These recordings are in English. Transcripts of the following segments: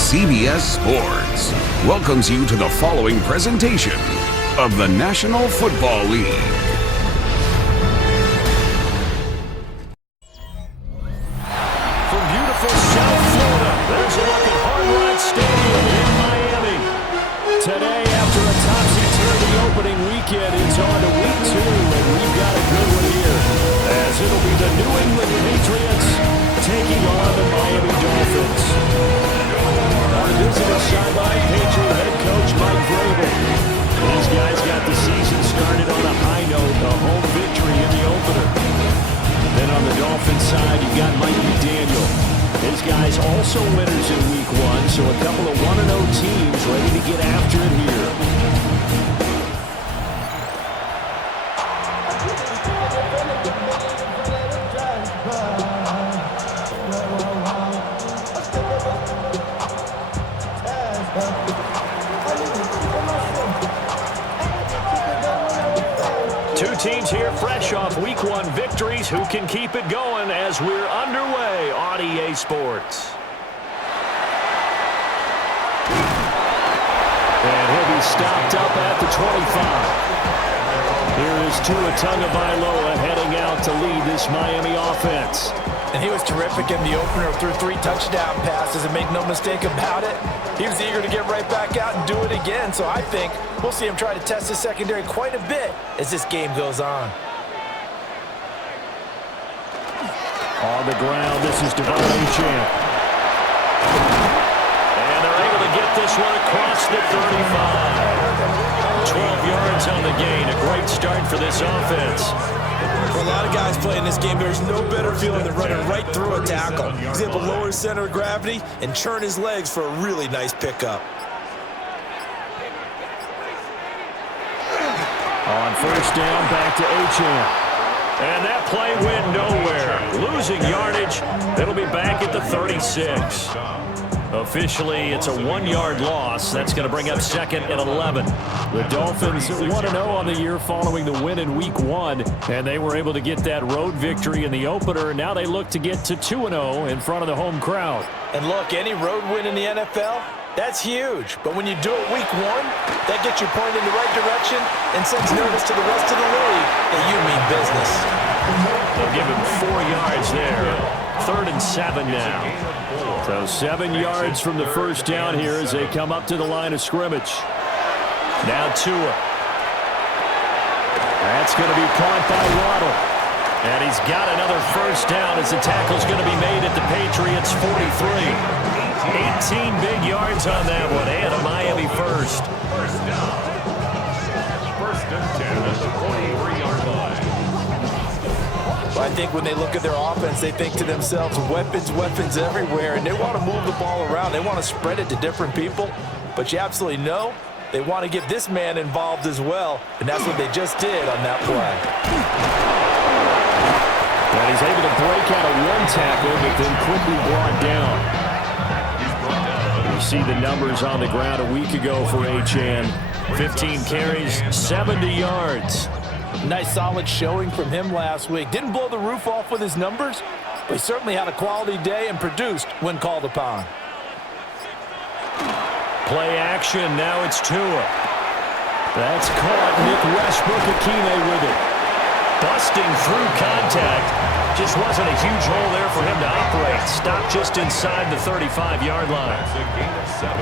CBS Sports welcomes you to the following presentation of the National Football League. From beautiful South Florida, there's a look at Hard Rock Stadium in Miami. Today, after a topsy-turvy opening weekend, it's on to week 2, and we've got a good one here, as it'll be the New England Patriots taking on the Miami Dolphins. On the visiting sideline, Patriot head coach Mike Vrabel. These guys got the season started on a high note, a home victory in the opener. Then on the Dolphins side, you got Mike McDaniel. His guys also winners in week 1, so a couple of 1-0 teams ready to get after it here. Two teams here fresh off week 1 victories. Who can keep it going as we're underway on EA Sports? And he'll be stopped up at the 25. Here is Tua Tagovailoa heading out to lead this Miami offense. And he was terrific in the opener, threw 3 touchdown passes and made no mistake about it. He was eager to get right back out and do it again, so I think we'll see him try to test his secondary quite a bit as this game goes on. On the ground, this is Drake Maye. And they're able to get this one across the 35. 12 yards on the gain, a great start for this offense. For a lot of guys playing this game, there's no better feeling than running right through a tackle. He's able to lower his center of gravity and churn his legs for a really nice pickup. On first down, back to Achane. And that play went nowhere. Losing yardage. It'll be back at the 36. Officially, it's a 1-yard loss. That's going to bring up 2nd and 11. The Dolphins 1-0 on the year following the win in week 1, and they were able to get that road victory in the opener. Now they look to get to 2-0 in front of the home crowd. And look, any road win in the NFL, that's huge. But when you do it week 1, that gets you pointed in the right direction and sends notice to the rest of the league that you mean business. They'll give him 4 yards there. 3rd and 7 now. So 7 yards from the first down here as they come up to the line of scrimmage. Now Tua. That's going to be caught by Waddle. And he's got another first down as the tackle's going to be made at the Patriots' 43. 18 big yards on that one, and a Miami first. First down. First and 10 at the 43-yard line. I think when they look at their offense, they think to themselves, weapons, weapons everywhere, and they want to move the ball around. They want to spread it to different people, but you absolutely know they want to get this man involved as well, and that's what they just did on that play. And he's able to break out of one tackle, but then quickly brought down. You see the numbers on the ground a week ago for Achane. 15 carries, 70 yards. Nice solid showing from him last week. Didn't blow the roof off with his numbers, but he certainly had a quality day and produced when called upon. Play action, now it's Tua. That's caught. Nick Westbrook-Akine with it. Busting through contact. Just wasn't a huge hole there for him to operate. Stopped just inside the 35-yard line.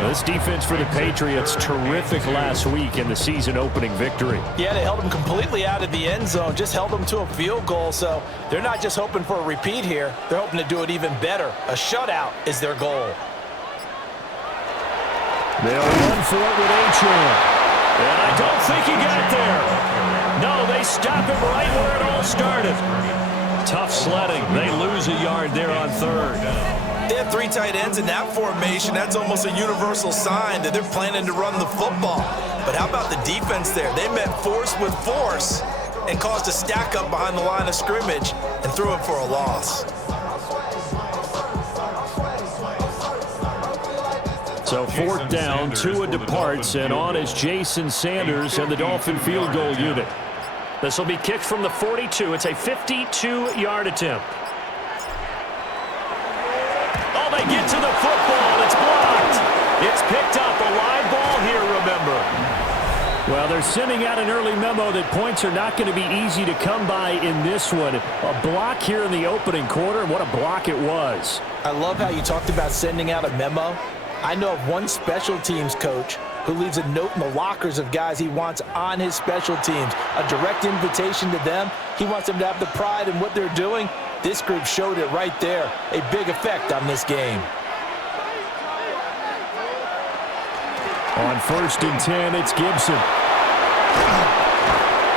This defense for the Patriots, terrific last week in the season-opening victory. Yeah, they held him completely out of the end zone, just held him to a field goal, so they're not just hoping for a repeat here. They're hoping to do it even better. A shutout is their goal. They'll run for it with Achane. And I don't think he got there. No, they stop him right where it all started. Tough sledding. They lose a yard there on 3rd. They have 3 tight ends in that formation. That's almost a universal sign that they're planning to run the football. But how about the defense there? They met force with force and caused a stack up behind the line of scrimmage and threw it for a loss. So 4th down, Tua departs, and on is Jason Sanders and the Dolphin field goal unit. This will be kicked from the 42. It's a 52-yard attempt. Oh, they get to the football. It's blocked. Well, they're sending out an early memo that points are not going to be easy to come by in this one. A block here in the opening quarter, and what a block it was. I love how you talked about sending out a memo. I know of one special teams coach who leaves a note in the lockers of guys he wants on his special teams, a direct invitation to them. He wants them to have the pride in what they're doing. This group showed it right there, a big effect on this game. On 1st and 10, it's Gibson.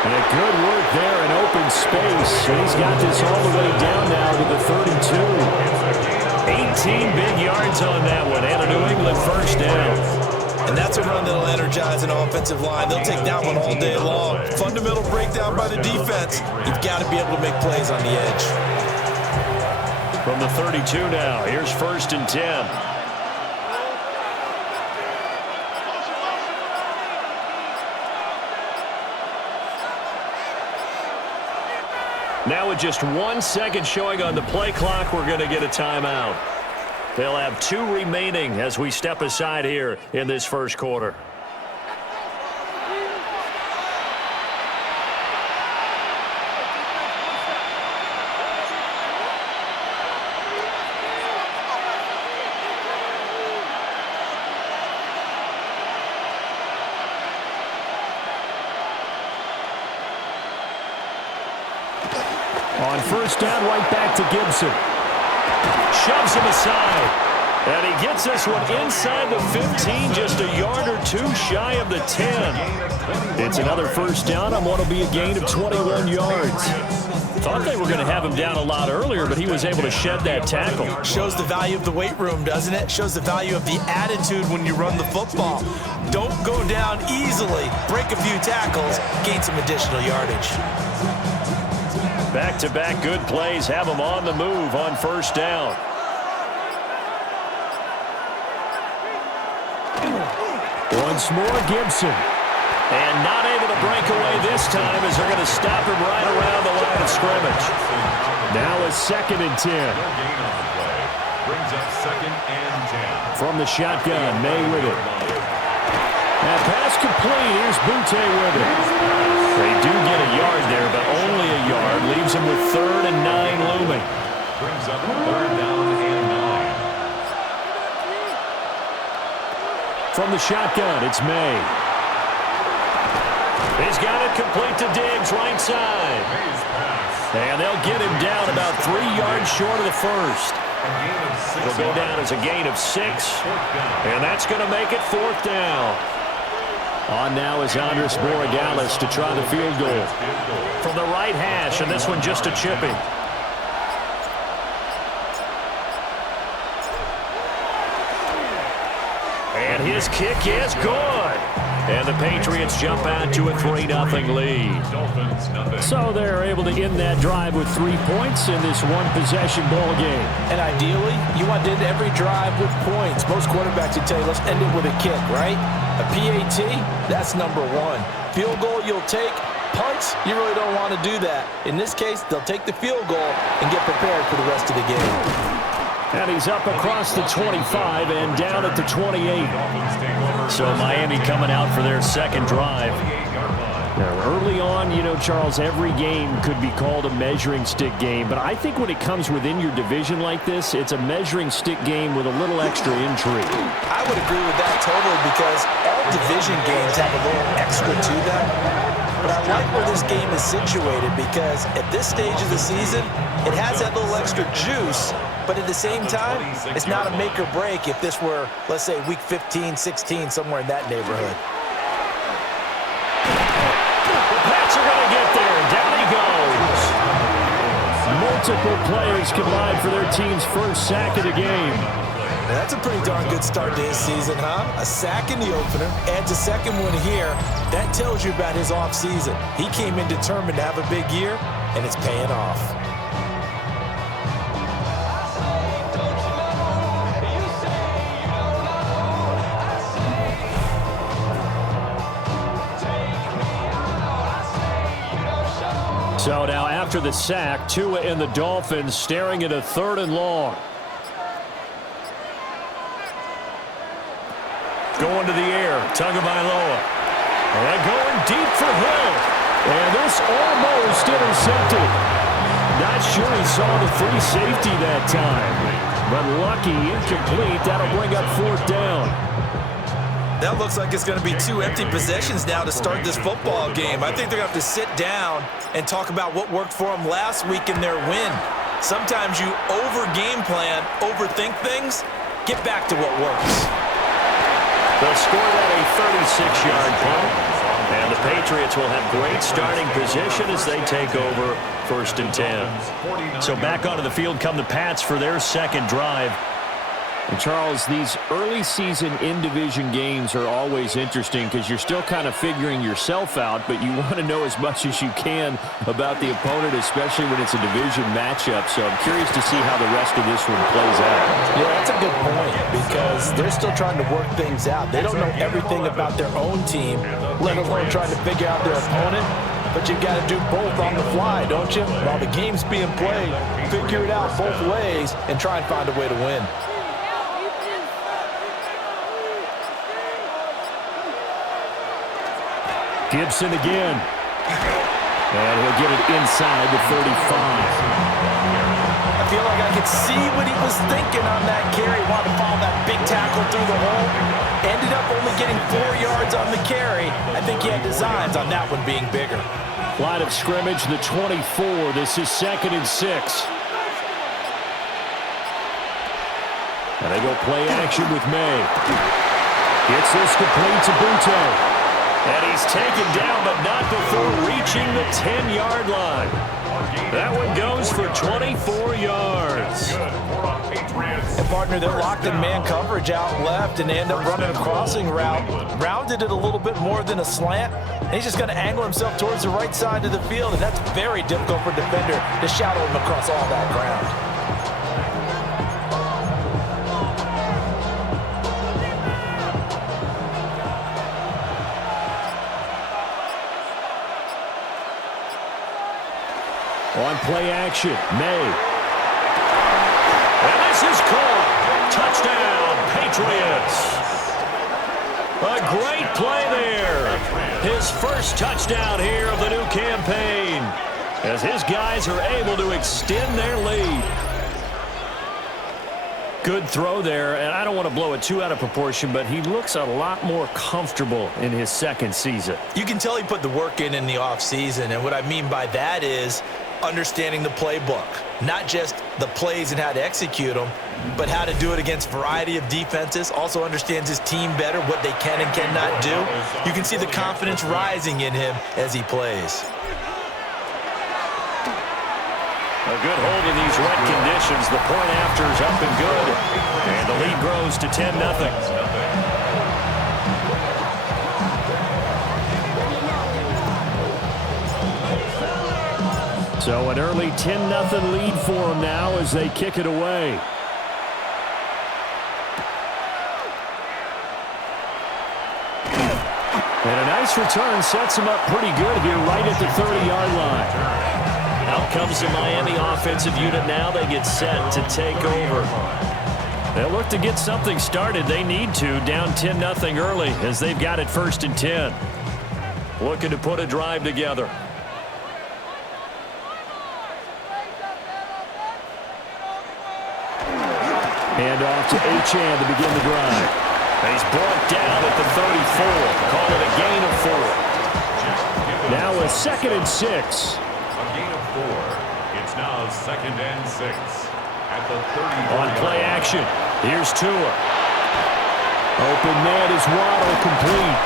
And a good work there in open space. He's got this all the way down now to the 32. 18 big yards on that one, and a New England first down. And that's a run that'll energize an offensive line. They'll take that one all day long. Fundamental breakdown by the defense. You've got to be able to make plays on the edge. From the 32 now, here's 1st and 10. Now with just 1 second showing on the play clock, we're going to get a timeout. They'll have 2 remaining as we step aside here in this first quarter. On 1st down, right back to Gibson. Shoves him aside. And he gets this one inside the 15, just a yard or 2 shy of the 10. It's another 1st down on what will be a gain of 21 yards. Thought they were going to have him down a lot earlier, but he was able to shed that tackle. Shows the value of the weight room, doesn't it? Shows the value of the attitude when you run the football. Don't go down easily. Break a few tackles, gain some additional yardage. Back-to-back good plays have him on the move on 1st down. Once more, Gibson. And not able to break away this time as they're going to stop him right around the line of scrimmage. Now a 2nd and 10. Brings up 2nd and 10. From the shotgun, Maye with it. Now pass complete. Here's Butte with it. They do get a yard there, but only a yard. Leaves him with 3rd and 9 looming. Brings up 3rd down and 9. From the shotgun, it's Maye. He's got it complete to Diggs, right side. And they'll get him down about 3 yards short of the first. It'll go down as a gain of 6. And that's going to make it 4th down. On now is Andres Borregales to try the field goal. From the right hash, and this one just a chipping. And his kick is good. And the Patriots jump out to a 3-0 lead. So they're able to end that drive with 3 points in this one-possession ball game. And ideally, you want to end every drive with points. Most quarterbacks would tell you, let's end it with a kick, right? A PAT, that's number 1. Field goal, you'll take. Punts, you really don't want to do that. In this case, they'll take the field goal and get prepared for the rest of the game. And he's up across the 25 and down at the 28. So Miami coming out for their 2nd drive. Now, early on, you know, Charles, every game could be called a measuring stick game. But I think when it comes within your division like this, it's a measuring stick game with a little extra intrigue. I would agree with that totally because all division games have a little extra to them. But I like where this game is situated because at this stage of the season, it has that little extra juice. But at the same time, it's not a make or break if this were, let's say, week 15, 16, somewhere in that neighborhood. The Pats are going to get there. Down he goes. Multiple players combined for their team's first sack of the game. Now, that's a pretty darn good start to his season, huh? A sack in the opener, adds a 2nd one here. That tells you about his offseason. He came in determined to have a big year, and it's paying off. So now after the sack, Tua and the Dolphins staring at a 3rd and long. Going to the air, Tagovailoa. And going deep for Hill. And this almost intercepted. Not sure he saw the free safety that time. But lucky, incomplete. That'll bring up 4th down. That looks like it's going to be 2 empty possessions now to start this football game. I think they're going to have to sit down and talk about what worked for them last week in their win. Sometimes you over-game plan, overthink things, get back to what works. They'll score that a 36-yard punt. And the Patriots will have great starting position as they take over 1st and 10. So back onto the field come the Pats for their second drive. And Charles, these early season in-division games are always interesting because you're still kind of figuring yourself out, but you want to know as much as you can about the opponent, especially when it's a division matchup. So I'm curious to see how the rest of this one plays out. Yeah, that's a good point because they're still trying to work things out. They don't know everything about their own team, let alone trying to figure out their opponent. But you got to do both on the fly, don't you? While the game's being played, figure it out both ways and try and find a way to win. Gibson again. And he'll get it inside the 35. I feel like I could see what he was thinking on that carry. Wanted to follow that big tackle through the hole. Ended up only getting 4 yards on the carry. I think he had designs on that one being bigger. Line of scrimmage, the 24. This is 2nd and 6. And they go play action with Maye. Gets this complete to Butte. And he's taken down, but not before reaching the 10-yard line. That one goes for 24 yards. And partner, they're locked in man coverage out left, and they end up running a crossing route. Rounded it a little bit more than a slant. And he's just going to angle himself towards the right side of the field, and that's very difficult for a defender to shadow him across all that ground. On play action, Maye. And this is caught. Touchdown, Patriots. A great play there. His first touchdown here of the new campaign as his guys are able to extend their lead. Good throw there, and I don't want to blow it too out of proportion, but he looks a lot more comfortable in his second season. You can tell he put the work in the offseason, and what I mean by that is understanding the playbook. Not just the plays and how to execute them, but how to do it against a variety of defenses. Also understands his team better, what they can and cannot do. You can see the confidence rising in him as he plays. A good hold in these wet conditions. The point after is up and good. And the lead grows to 10-0. So an early 10-0 lead for them now as they kick it away. And a nice return sets them up pretty good here right at the 30-yard line. Out comes the Miami offensive unit now. They get set to take over. They'll look to get something started. They need to, down 10-0 early as they've got it 1st and 10. Looking to put a drive together. Hand off to Achane to begin the drive. And he's brought down at the 34. Call it a gain of 4. Now a 2nd and 6. It's now 2nd and 6 at the 30. On play action, here's Tua. Open man is Waddle complete.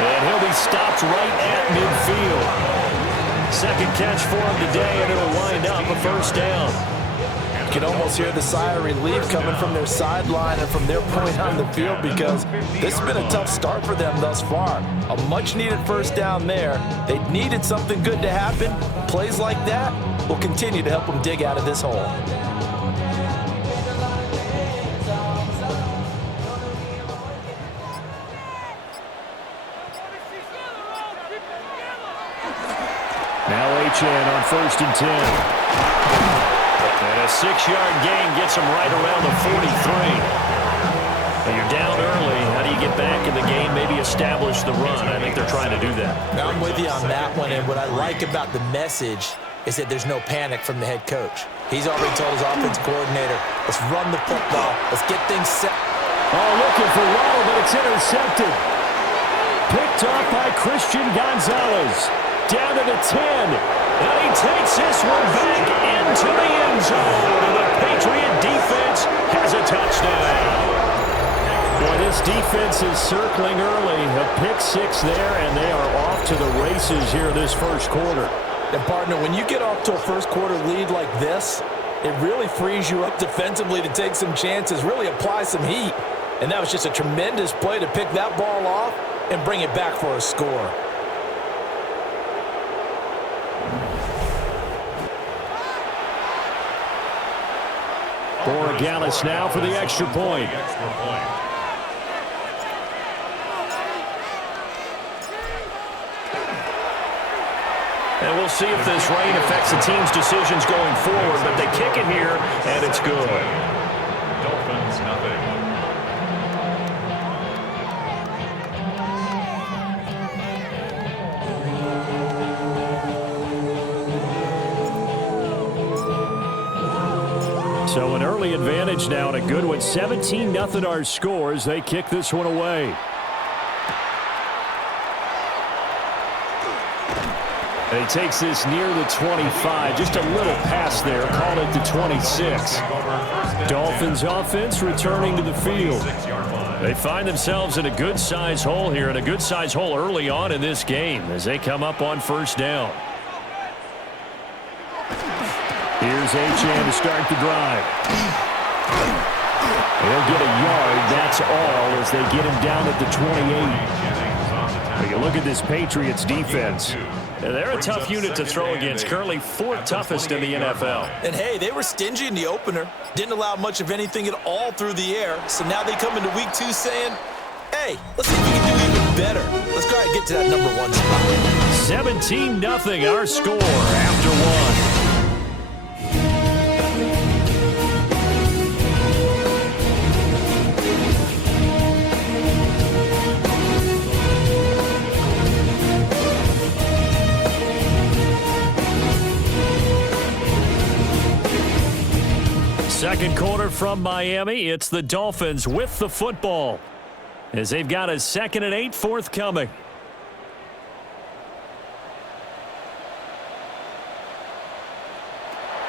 And he'll be stopped right at midfield. Second catch for him today, and it'll wind up a 1st down. You can almost hear the sigh of relief coming from their sideline and from their point on the field because this has been a tough start for them thus far. A much-needed 1st down there. They needed something good to happen. Plays like that will continue to help them dig out of this hole. Now Achane on 1st and 10. And a 6-yard gain gets him right around the 43. When you're down early, how do you get get back in the game, maybe establish the run. I think they're trying to do that. Now, I'm with you on that one, and what I like about the message is that there's no panic from the head coach. He's already told his offense coordinator, let's run the football, let's get things set. Oh, looking for Waddle, but it's intercepted. Picked off by Christian Gonzalez. Down to the 10. And he takes this one back into the end zone. And the Patriot defense has a touchdown. Boy, this defense is circling early. A pick six there, and they are off to the races here this first quarter. And, partner, when you get off to a first-quarter lead like this, it really frees you up defensively to take some chances, really apply some heat. And that was just a tremendous play to pick that ball off and bring it back for a score. Borregales now for the extra point. And we'll see if this rain affects the team's decisions going forward, but they kick it here, and it's good. Dolphins, nothing. So an early advantage now and a good one. 17-0 our score as they kick this one away. And he takes this near the 25. Just a little pass there. Called it the 26. Dolphins offense returning to the field. They find themselves in a good-size hole here, and a good-size hole early on in this game as they come up on first down. Here's Achane to start the drive. They'll get a yard, that's all, as they get him down at the 28. You look at this Patriots defense. They're a tough unit to throw against, currently fourth toughest in the NFL. And, hey, they were stingy in the opener. Didn't allow much of anything at all through the air. So now they come into week 2 saying, hey, let's see if we can do even better. Let's go ahead and get to that number 1 spot. 17-0 our score after 1. Second quarter from Miami. It's the Dolphins with the football as they've got a 2nd and 8 forthcoming.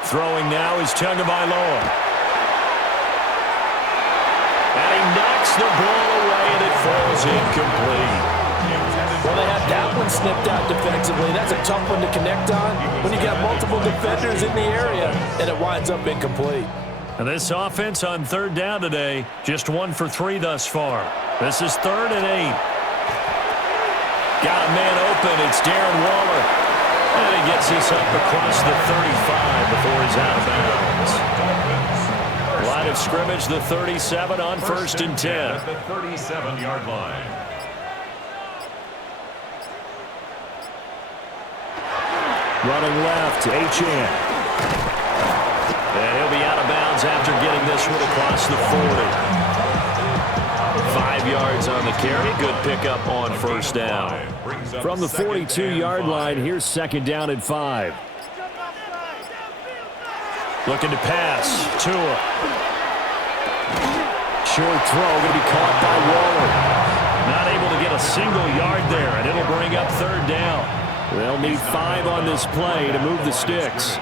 Throwing now is Tagovailoa. And he knocks the ball away and it falls incomplete. Well, they had that one snipped out defensively. That's a tough one to connect on when you got multiple defenders in the area and it winds up incomplete. And this offense on third down today, just 1 for 3 thus far. This is 3rd and 8. Got a man open. It's Darren Waller. And he gets this up across the 35 before he's out of bounds. Line of scrimmage, the 37 on 1st and 10. At the 37-yard line. Running left, Achane. And he'll be out of bounds after getting this one across the 40. 5 yards on the carry. Good pickup on first down. From the 42-yard line, here's 2nd down and 5. Looking to pass. Tua. Short throw going to be caught by Waller. Not able to get a single yard there, and it'll bring up 3rd down. They'll need 5 on this play to move the sticks.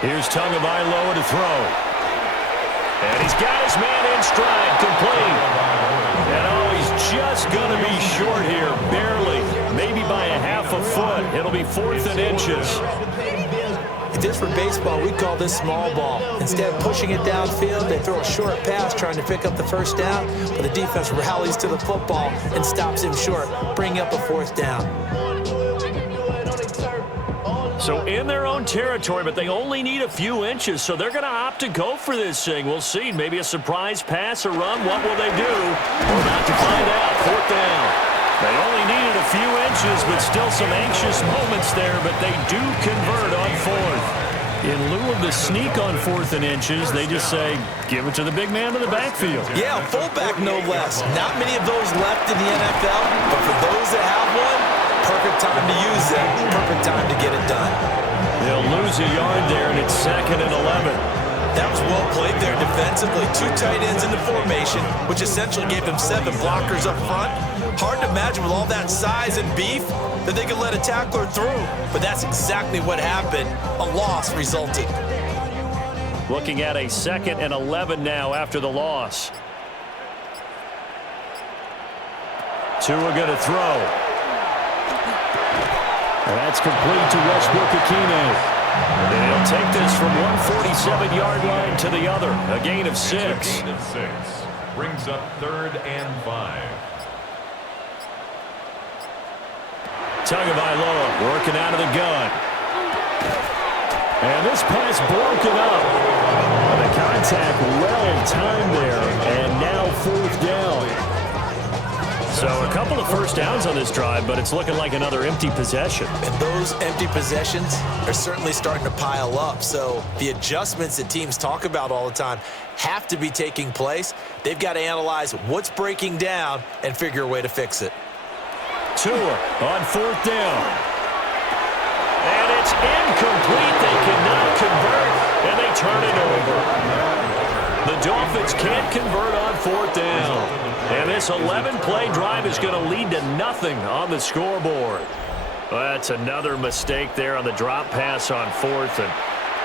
Here's Tagovailoa to throw. And he's got his man in stride, complete. And oh, he's just going to be short here, barely. Maybe by a half a foot. It'll be 4th and inches. If this were baseball, we'd call this small ball. Instead of pushing it downfield, they throw a short pass trying to pick up the first down, but the defense rallies to the football and stops him short, bringing up a 4th down. So in their own territory, but they only need a few inches, so they're going to opt to go for this thing. We'll see. Maybe a surprise pass or run. What will they do? We're about to find out. 4th down. They only needed a few inches, but still some anxious moments there, but they do convert on 4th. In lieu of the sneak on 4th and inches, they just say, give it to the big man in the backfield. Yeah, fullback no less. Not many of those left in the NFL, but for those that have one, perfect time to use them, perfect time to get it done. They'll lose a yard there, and it's 2nd and 11. That was well played there defensively. 2 tight ends in the formation, which essentially gave them 7 blockers up front. Hard to imagine with all that size and beef that they could let a tackler through. But that's exactly what happened. A loss resulted. Looking at a 2nd and 11 now after the loss. Tua going to throw. And that's complete to Westbrook-Ikhine. And he'll take this from 147-yard line to the other. A gain of 6. A gain of 6. Brings up 3rd and 5. Tagovailoa working out of the gun. And this pass broken up. The contact well timed there. And now 4th down. So a couple of first downs on this drive, but it's looking like another empty possession. And those empty possessions are certainly starting to pile up. So the adjustments that teams talk about all the time have to be taking place. They've got to analyze what's breaking down and figure a way to fix it. Tua on 4th down. And it's incomplete. They cannot convert, and they turn it over. The Dolphins can't convert on 4th down. And this 11-play drive is going to lead to nothing on the scoreboard. Well, that's another mistake there on the drop pass on 4th, and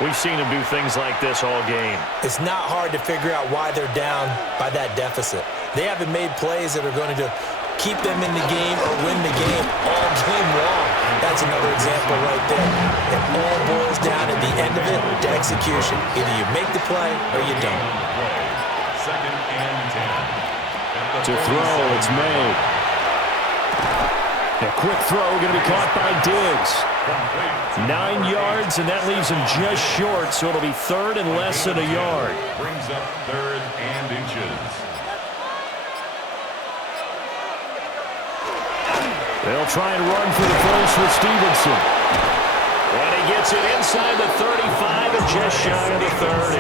we've seen them do things like this all game. It's not hard to figure out why they're down by that deficit. They haven't made plays that are going to keep them in the game or win the game all game long. That's another example right there. It all boils down at the end of it to execution. Either you make the play or you don't. 2nd and 10. To throw, it's Maye. A quick throw going to be caught by Diggs. 9 yards, and that leaves him just short, so it'll be 3rd and less than a yard. Brings up 3rd and inches. They'll try and run for the first with Stevenson. And he gets it inside the 35 and just shy of the 30.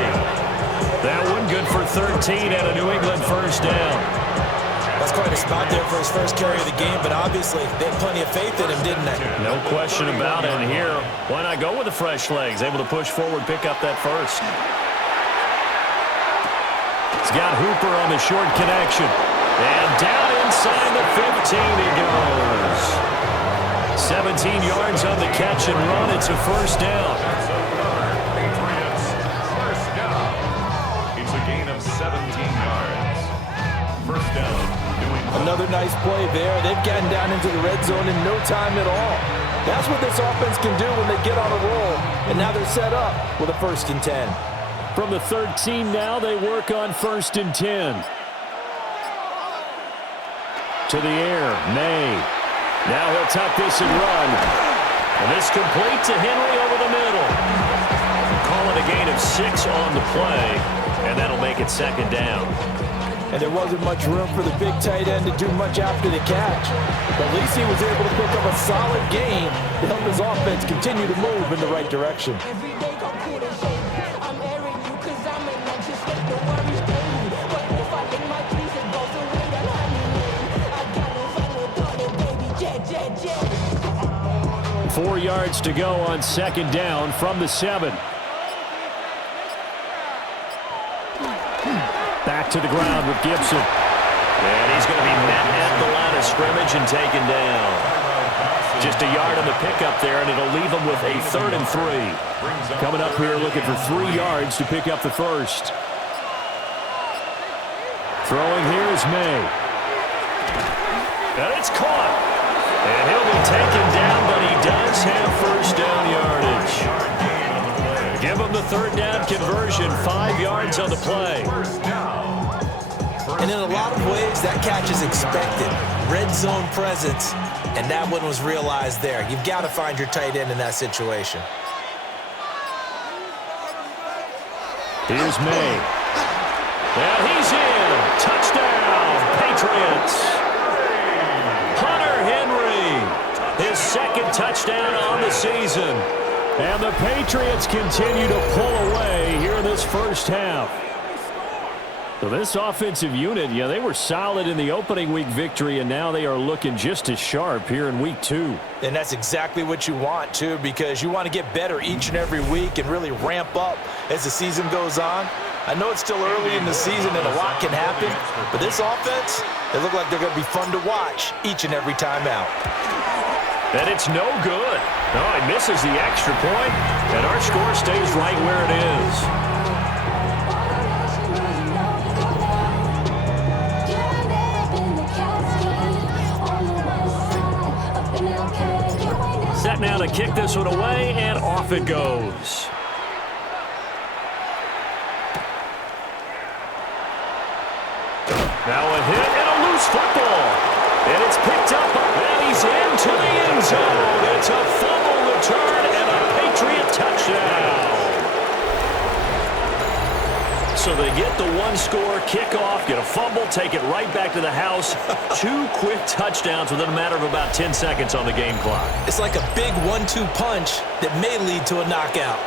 That one good for 13 and a New England first down. That's quite a spot there for his first carry of the game, but obviously they had plenty of faith in him, didn't they? No question about it. And here, why not go with the fresh legs? Able to push forward, pick up that first. He's got Hooper on the short connection. And down inside the 15 he goes. 17 yards on the catch and run. It's a first down. Patriots, first down. It's a gain of 17 yards. First down. Another nice play there. They've gotten down into the red zone in no time at all. That's what this offense can do when they get on a roll. And now they're set up with a 1st and 10. From the 13 now, they work on 1st and 10. To the air, Maye. Now he'll tuck this and run. And this complete to Henry over the middle. Call it a gain of 6 on the play. And that'll make it 2nd down. And there wasn't much room for the big tight end to do much after the catch. But at least he was able to pick up a solid gain to help his offense continue to move in the right direction. Four yards to go on 2nd down from the 7. Back to the ground with Gibson. And he's going to be met at the line of scrimmage and taken down. Just a yard on the pickup there, and it'll leave him with a 3rd and 3. Coming up here looking for 3 yards to pick up the first. Throwing here is Maye. And it's caught. And he'll be taken down, but he does have first down yardage. Give him the 3rd down conversion, 5 yards on the play. And in a lot of ways, that catch is expected. Red zone presence, and that one was realized there. You've got to find your tight end in that situation. Here's Maye. And he's in. Touchdown, Patriots. Hunter Henry, his 2nd touchdown on the season. And the Patriots continue to pull away here in this first half. So this offensive unit, they were solid in the opening week victory, and now they are looking just as sharp here in week 2. And that's exactly what you want, too, because you want to get better each and every week and really ramp up as the season goes on. I know it's still early in the season and a lot can happen, but this offense, they look like they're going to be fun to watch each and every time out. And it's no good. No, he misses the extra point, and our score stays right where it is. Set now to kick this one away, and off it goes. Now a hit and a loose football. And it's picked up, and he's into the end zone. It's a fumble return and a Patriot touchdown. So they get the one-score kickoff, get a fumble, take it right back to the house. 2 quick touchdowns within a matter of about 10 seconds on the game clock. It's like a big 1-2 punch that may lead to a knockout.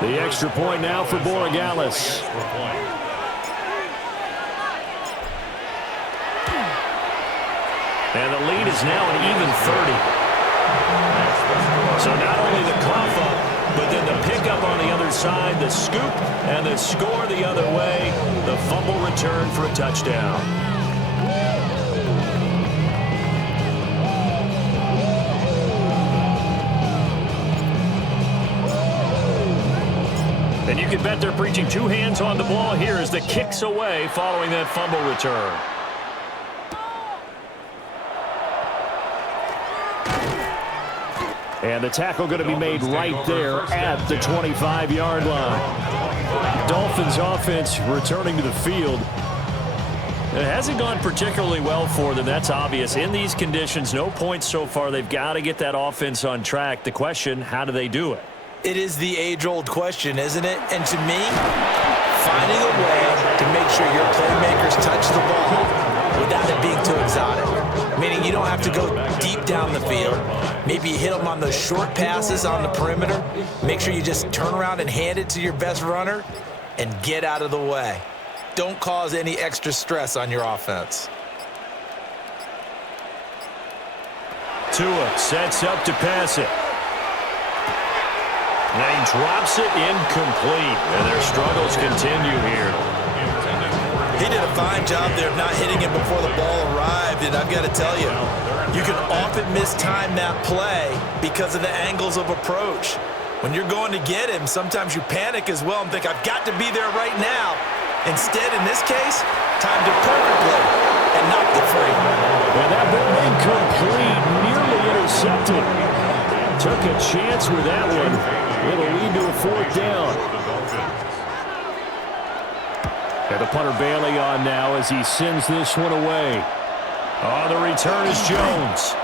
The extra point now for Borregales. And the lead is now an even 30. So not only the cough up, but then the pickup on the other side, the scoop, and the score the other way. The fumble return for a touchdown. And you can bet they're preaching 2 hands on the ball here as the kick's away following that fumble return. And the tackle going to be made right there at the 25-yard line. Dolphins offense returning to the field. It hasn't gone particularly well for them. That's obvious. In these conditions, no points so far. They've got to get that offense on track. The question, how do they do it? It is the age-old question, isn't it? And to me, finding a way to make sure your playmakers touch the ball without it being too exotic. Meaning you don't have to go deep down the field. Maybe you hit them on those short passes on the perimeter. Make sure you just turn around and hand it to your best runner and get out of the way. Don't cause any extra stress on your offense. Tua sets up to pass it. And he drops it incomplete, and their struggles continue here. He did a fine job there of not hitting it before the ball arrived, and I've got to tell you, you can often mistime that play because of the angles of approach. When you're going to get him, sometimes you panic as well and think, I've got to be there right now. Instead, in this case, timed it perfectly and knocked it free. And that ball incomplete, nearly intercepted. Took a chance with that one. It'll lead to a 4th down. And the punter Bailey on now as he sends this one away. Oh, the return is Jones.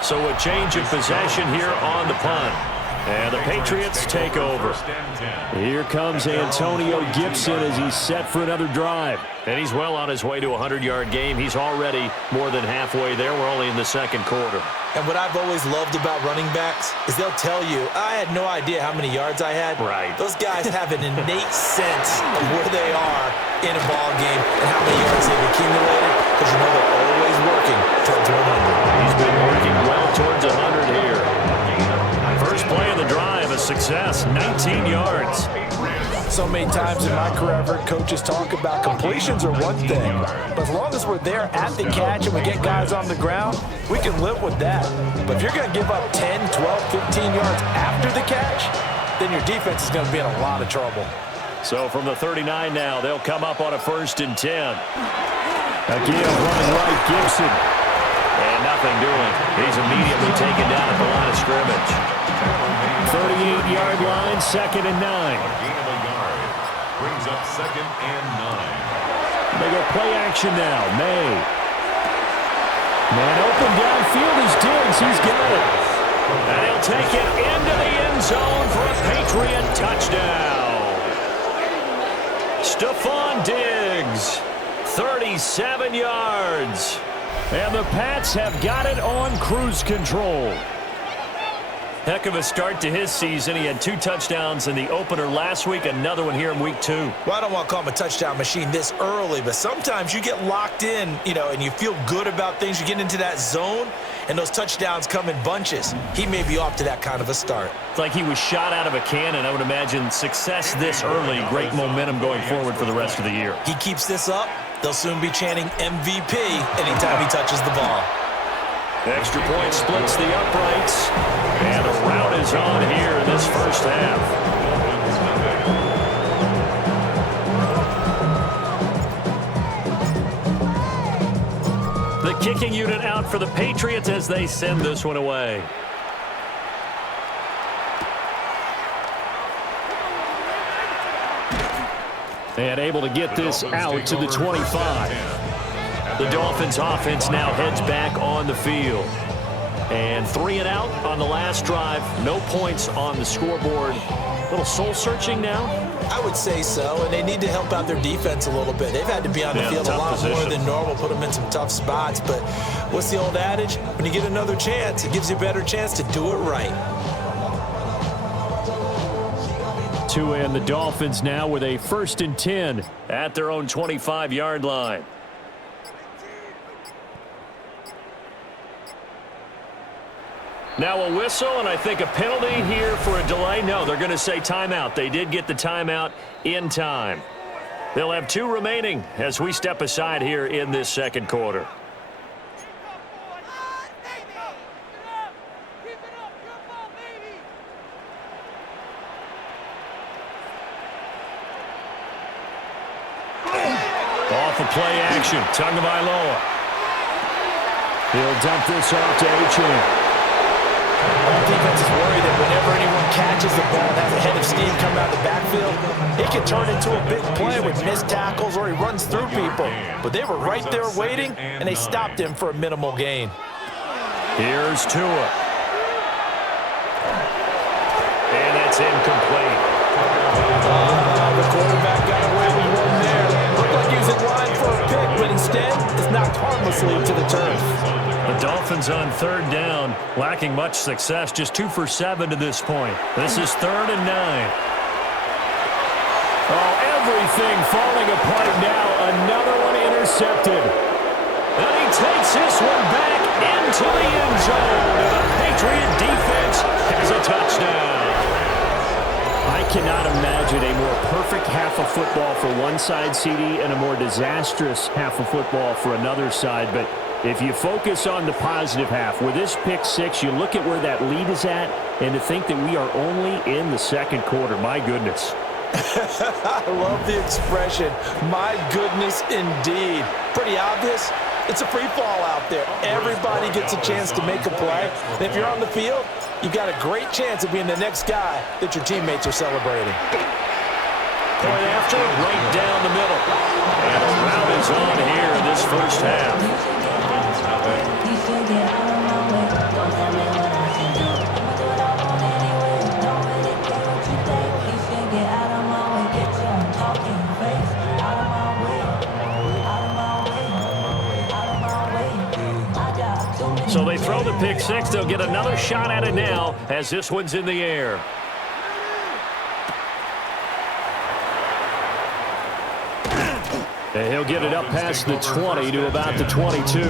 So a change of possession here on the punt. And the Patriots take over. Here comes Antonio Gibson as he's set for another drive. And he's well on his way to a 100-yard game. He's already more than halfway there. We're only in the 2nd quarter. And what I've always loved about running backs is they'll tell you, I had no idea how many yards I had. Right. Those guys have an innate sense of where they are in a ball game and how many yards they've accumulated, because you know they're always working towards 100. He's been working well towards 100 here. First play of the drive, a success, 19 yards. So many times in my career, I've heard coaches talk about completions are one thing, but as long as we're there at the catch and we get guys on the ground, we can live with that. But if you're going to give up 10, 12, 15 yards after the catch, then your defense is going to be in a lot of trouble. So from the 39 now, they'll come up on a 1st and 10. Again, running right, Gibson. And nothing doing. He's immediately taken down at the line of scrimmage. 38-yard line, 2nd and 9. Brings up 2nd and 9. They go play action now. Maye. Man open downfield is Diggs. He's got it. And he'll take it into the end zone for a Patriot touchdown. Stephon Diggs, 37 yards. And the Pats have got it on cruise control. Heck of a start to his season. He had 2 touchdowns in the opener last week, another one here in week 2. Well, I don't want to call him a touchdown machine this early, but sometimes you get locked in, and you feel good about things. You get into that zone, and those touchdowns come in bunches. He may be off to that kind of a start. It's like he was shot out of a cannon. I would imagine success this early, great momentum going forward for the rest of the year. He keeps this up, they'll soon be chanting MVP anytime he touches the ball. Extra point splits the uprights, and a rout is on here in this first half. The kicking unit out for the Patriots as they send this one away. And able to get this out to the 25. The Dolphins offense now heads back on the field. And 3 and out on the last drive. No points on the scoreboard. A little soul-searching now? I would say so, and they need to help out their defense a little bit. They've had to be on the field a lot more than normal, put them in some tough spots. But what's the old adage? When you get another chance, it gives you a better chance to do it right. Tua and the Dolphins now with a 1st and 10 at their own 25-yard line. Now a whistle, and I think a penalty here for a delay. No, they're going to say timeout. They did get the timeout in time. They'll have 2 remaining as we step aside here in this second quarter. Off of play action, Tagovailoa. He'll dump this off to Achane. All defense is worried that whenever anyone catches the ball and has a head of steam coming out of the backfield, it can turn into a big play with missed tackles or he runs through people. But they were right there waiting, and they stopped him for a minimal gain. Here's Tua. And that's incomplete. The quarterback got away with one there. Looked like he was in line for a pick, but instead, it's knocked harmlessly to the turf. The Dolphins on 3rd down, lacking much success, just 2 for 7 to this point. This is 3rd and 9. Oh, everything falling apart now. Another one intercepted. And he takes this one back into the end zone. And the Patriot defense has a touchdown. I cannot imagine a more perfect half of football for one side, CD, and a more disastrous half of football for another side. But if you focus on the positive half, with this pick 6, you look at where that lead is at, and to think that we are only in the second quarter. My goodness. I love the expression, my goodness indeed. Pretty obvious. It's a free fall out there. Everybody gets a chance to make a play. And if you're on the field, you've got a great chance of being the next guy that your teammates are celebrating. Point after, right down the middle. And a rout is on here in this first half. So they throw the pick 6. They'll get another shot at it now as this one's in the air. And he'll get it up past the 20 to about the 22.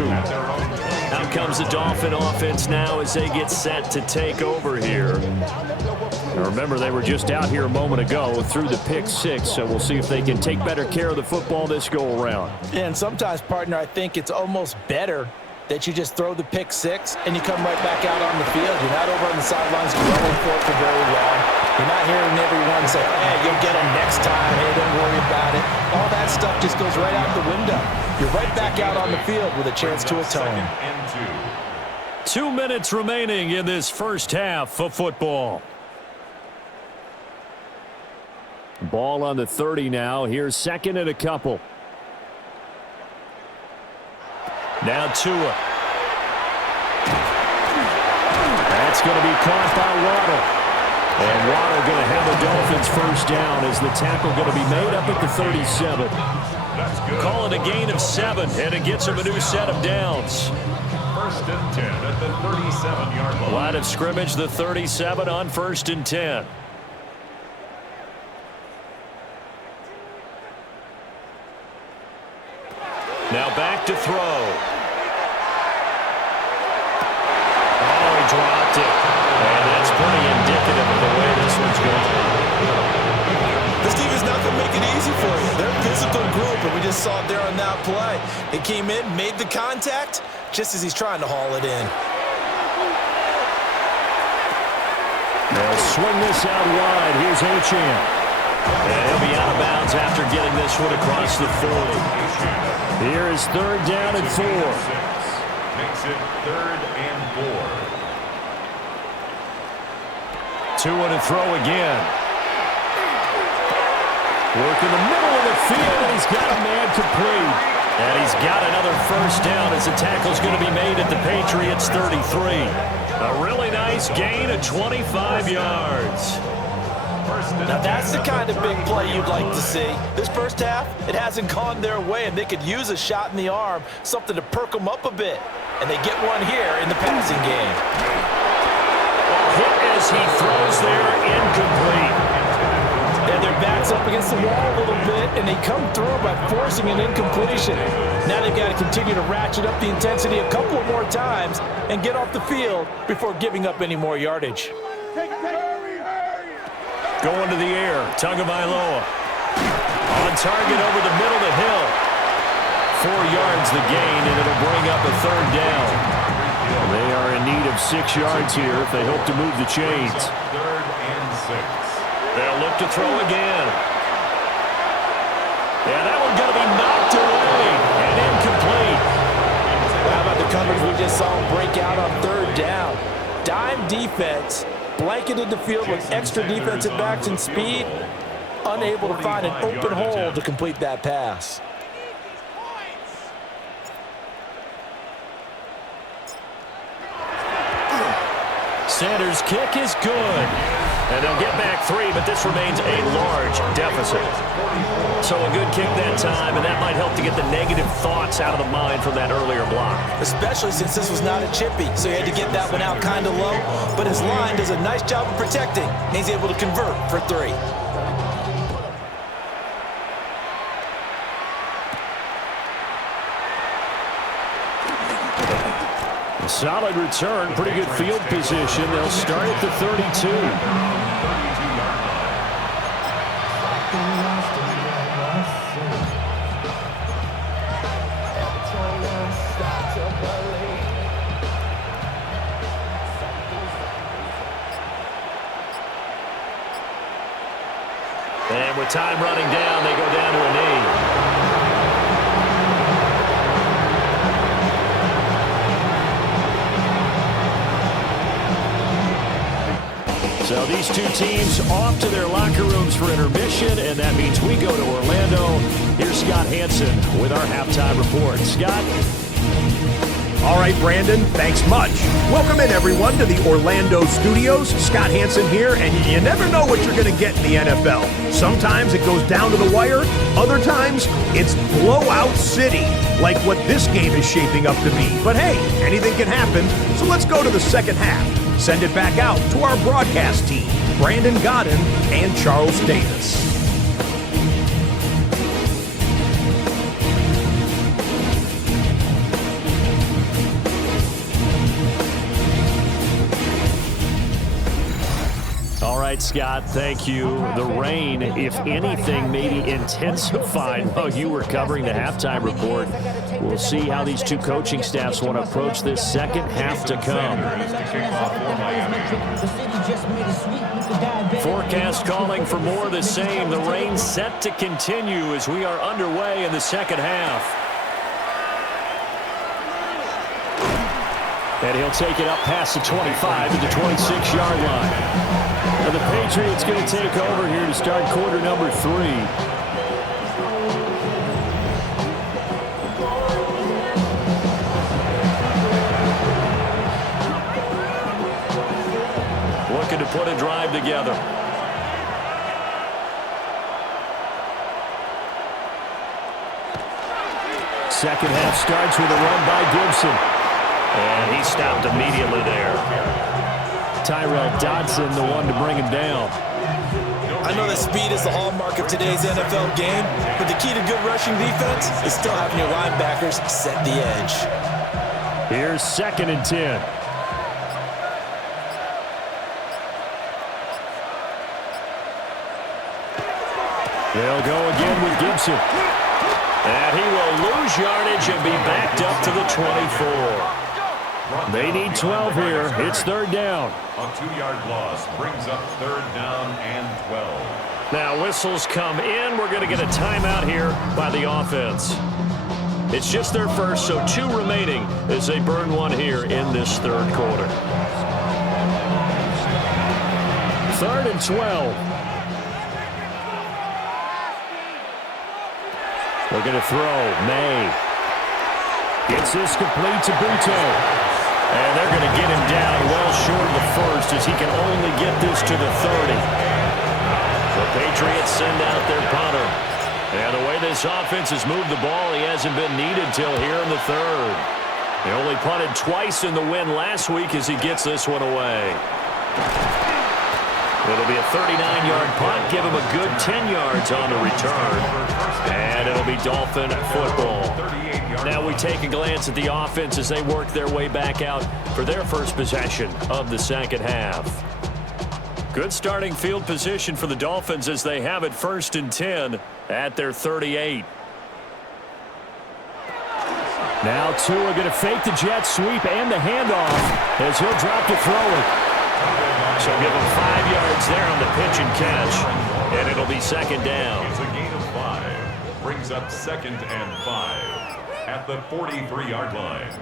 Out comes the Dolphin offense now as they get set to take over here. Now remember, they were just out here a moment ago through the pick 6, so we'll see if they can take better care of the football this go-around. And sometimes, partner, I think it's almost better that you just throw the pick 6 and you come right back out on the field. You're not over on the sidelines dwelling for it for very long. You're not hearing everyone say, hey, you'll get them next time. Hey, don't worry about it. All that stuff just goes right out the window. You're right back out on the field with a chance to atone. 2 minutes remaining in this first half of football. Ball on the 30 now. Here's 2nd and a couple. Now Tua. That's going to be caught by Waddle. And Waddle going to have the Dolphins first down as the tackle going to be made up at the 37. Call it a gain of 7, and it gets him a new set of downs. First and 10 at the 37-yard line. Line of scrimmage, the 37 on 1st and 10. Now back to throw. Oh, he dropped it. And that's pretty indicative of the way this one's going. This team is not going to make it easy for you. They're a physical group, and we just saw it there on that play. They came in, made the contact, just as he's trying to haul it in. They'll swing this out wide. Here's Achane. And he'll be out of bounds after getting this one across the 40. Here is 3rd down and 4. Makes it 3rd and 4. 2 to throw again. Work in the middle of the field, and he's got a man complete. And he's got another first down as the tackle's going to be made at the Patriots 33. A really nice gain of 25 yards. Now that's the kind of big play you'd like to see. This first half, it hasn't gone their way, and they could use a shot in the arm, something to perk them up a bit. And they get one here in the passing game. Hit as he throws there, incomplete. And their back's up against the wall a little bit, and they come through by forcing an incompletion. Now they've got to continue to ratchet up the intensity a couple of more times and get off the field before giving up any more yardage. Going to the air, Tagovailoa. On target over the middle to Hill. 4 yards the gain, and it'll bring up a 3rd down. They are in need of 6 yards here if they hope to move the chains. 3rd and 6. They'll look to throw again. Yeah, that one's going to be knocked away and incomplete. How about the coverage we just saw him break out on 3rd down? Dime defense, blanketed the field with extra defensive backs and speed, unable to find an open hole to complete that pass. Sanders' kick is good. And they'll get back 3, but this remains a large deficit. So a good kick that time, and that might help to get the negative thoughts out of the mind from that earlier block. Especially since this was not a chippy, so he had to get that one out kind of low. But his line does a nice job of protecting, and he's able to convert for 3. Solid return, pretty good field position. They'll start at the 32. And with time running down, they go down to a knee. So these two teams off to their locker rooms for intermission, and that means we go to Orlando. Here's Scott Hansen with our halftime report. Scott? All right, Brandon, thanks much. Welcome in, everyone, to the Orlando studios. Scott Hansen here, and you never know what you're going to get in the NFL. Sometimes it goes down to the wire. Other times, it's blowout city, like what this game is shaping up to be. But hey, anything can happen, so let's go to the second half. Send it back out to our broadcast team, Brandon Godden and Charles Davis. All right, Scott, thank you. The rain, if anything, maybe intensified while you were covering the halftime report. We'll see how these two coaching staffs want to approach this second half to come. Forecast calling for more of the same. The rain set to continue as we are underway in the second half. And he'll take it up past the 25 to the 26-yard line. And the Patriots going to take over here to start quarter number 3. put a drive together. Second half starts with a run by Gibson. And he stopped immediately there. Tyrell Dodson, the one to bring him down. I know that speed is the hallmark of today's NFL game, but the key to good rushing defense is still having your linebackers set the edge. Here's 2nd and 10. They'll go again with Gibson. And he will lose yardage and be backed up to the 24. They need 12 here. It's 3rd down. A 2-yard loss brings up 3rd down and 12. Now whistles come in. We're going to get a timeout here by the offense. It's just their first, so 2 remaining as they burn one here in this 3rd quarter. 3rd and 12. They're going to throw. Maye gets this complete to Butte. And they're going to get him down well short of the first as he can only get this to the 30. The Patriots send out their punter. And the way this offense has moved the ball, he hasn't been needed till here in the 3rd. He only punted twice in the win last week as he gets this one away. It'll be a 39-yard punt. Give him a good 10 yards on the return. And it'll be Dolphin football. Now we take a glance at the offense as they work their way back out for their first possession of the 2nd half. Good starting field position for the Dolphins as they have it 1st and 10 at their 38. Now Tua going to fake the jet sweep and the handoff as he'll drop to throw it. So give him 5 yards there on the pitch and catch, and it'll be 2nd down. It's a gain of 5. Brings up 2nd and 5 at the 43-yard line.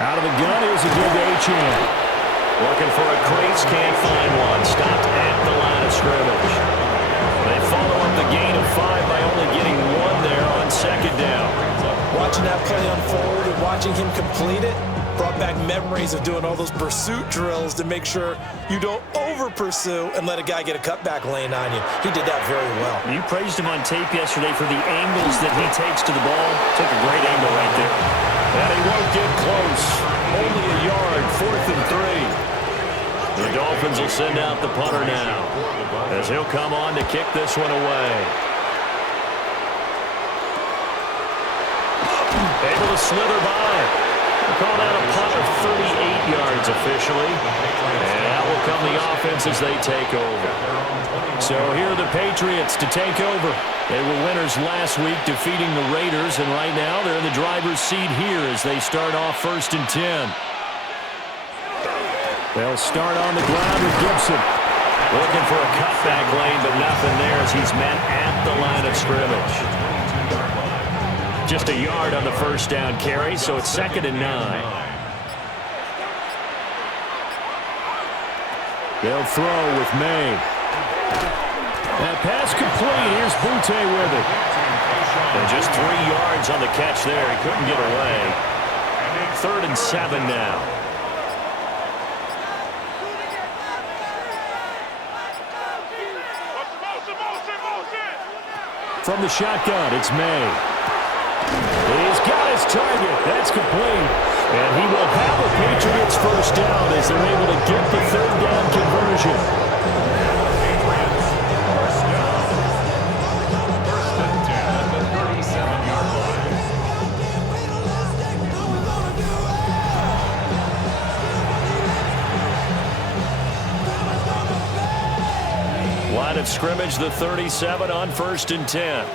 Out of the gun is a good Achane. Looking for a crease, can't find one. Stopped at the line of scrimmage. They follow up the gain of 5 by only getting 1 there on 2nd down. Watching that play unfold and watching him complete it brought back memories of doing all those pursuit drills to make sure you don't over-pursue and let a guy get a cutback lane on you. He did that very well. You praised him on tape yesterday for the angles that he takes to the ball. Took a great angle right there. And he won't get close. Only a yard, 4th and 3. The Dolphins will send out the punter now as he'll come on to kick this one away. Able to slither by. Called out a punt of 38 yards officially. And that will come the offense as they take over. So here are the Patriots to take over. They were winners last week defeating the Raiders, and right now they're in the driver's seat here as they start off 1st and 10. They'll start on the ground with Gibson. Looking for a cutback lane, but nothing there as he's met at the line of scrimmage. Just a yard on the 1st down carry, so it's 2nd and 9. They'll throw with Maye. That pass complete. Here's Butte with it. And just 3 yards on the catch there. He couldn't get away. 3rd and 7 now. From the shotgun, it's Maye. He's got his target. That's complete. And he will have a Patriots 1st down as they're able to get the 3rd down conversion. Patriots, 1st down. 1st and 10 at the 37-yard line. Line of scrimmage, the 37 on 1st and 10.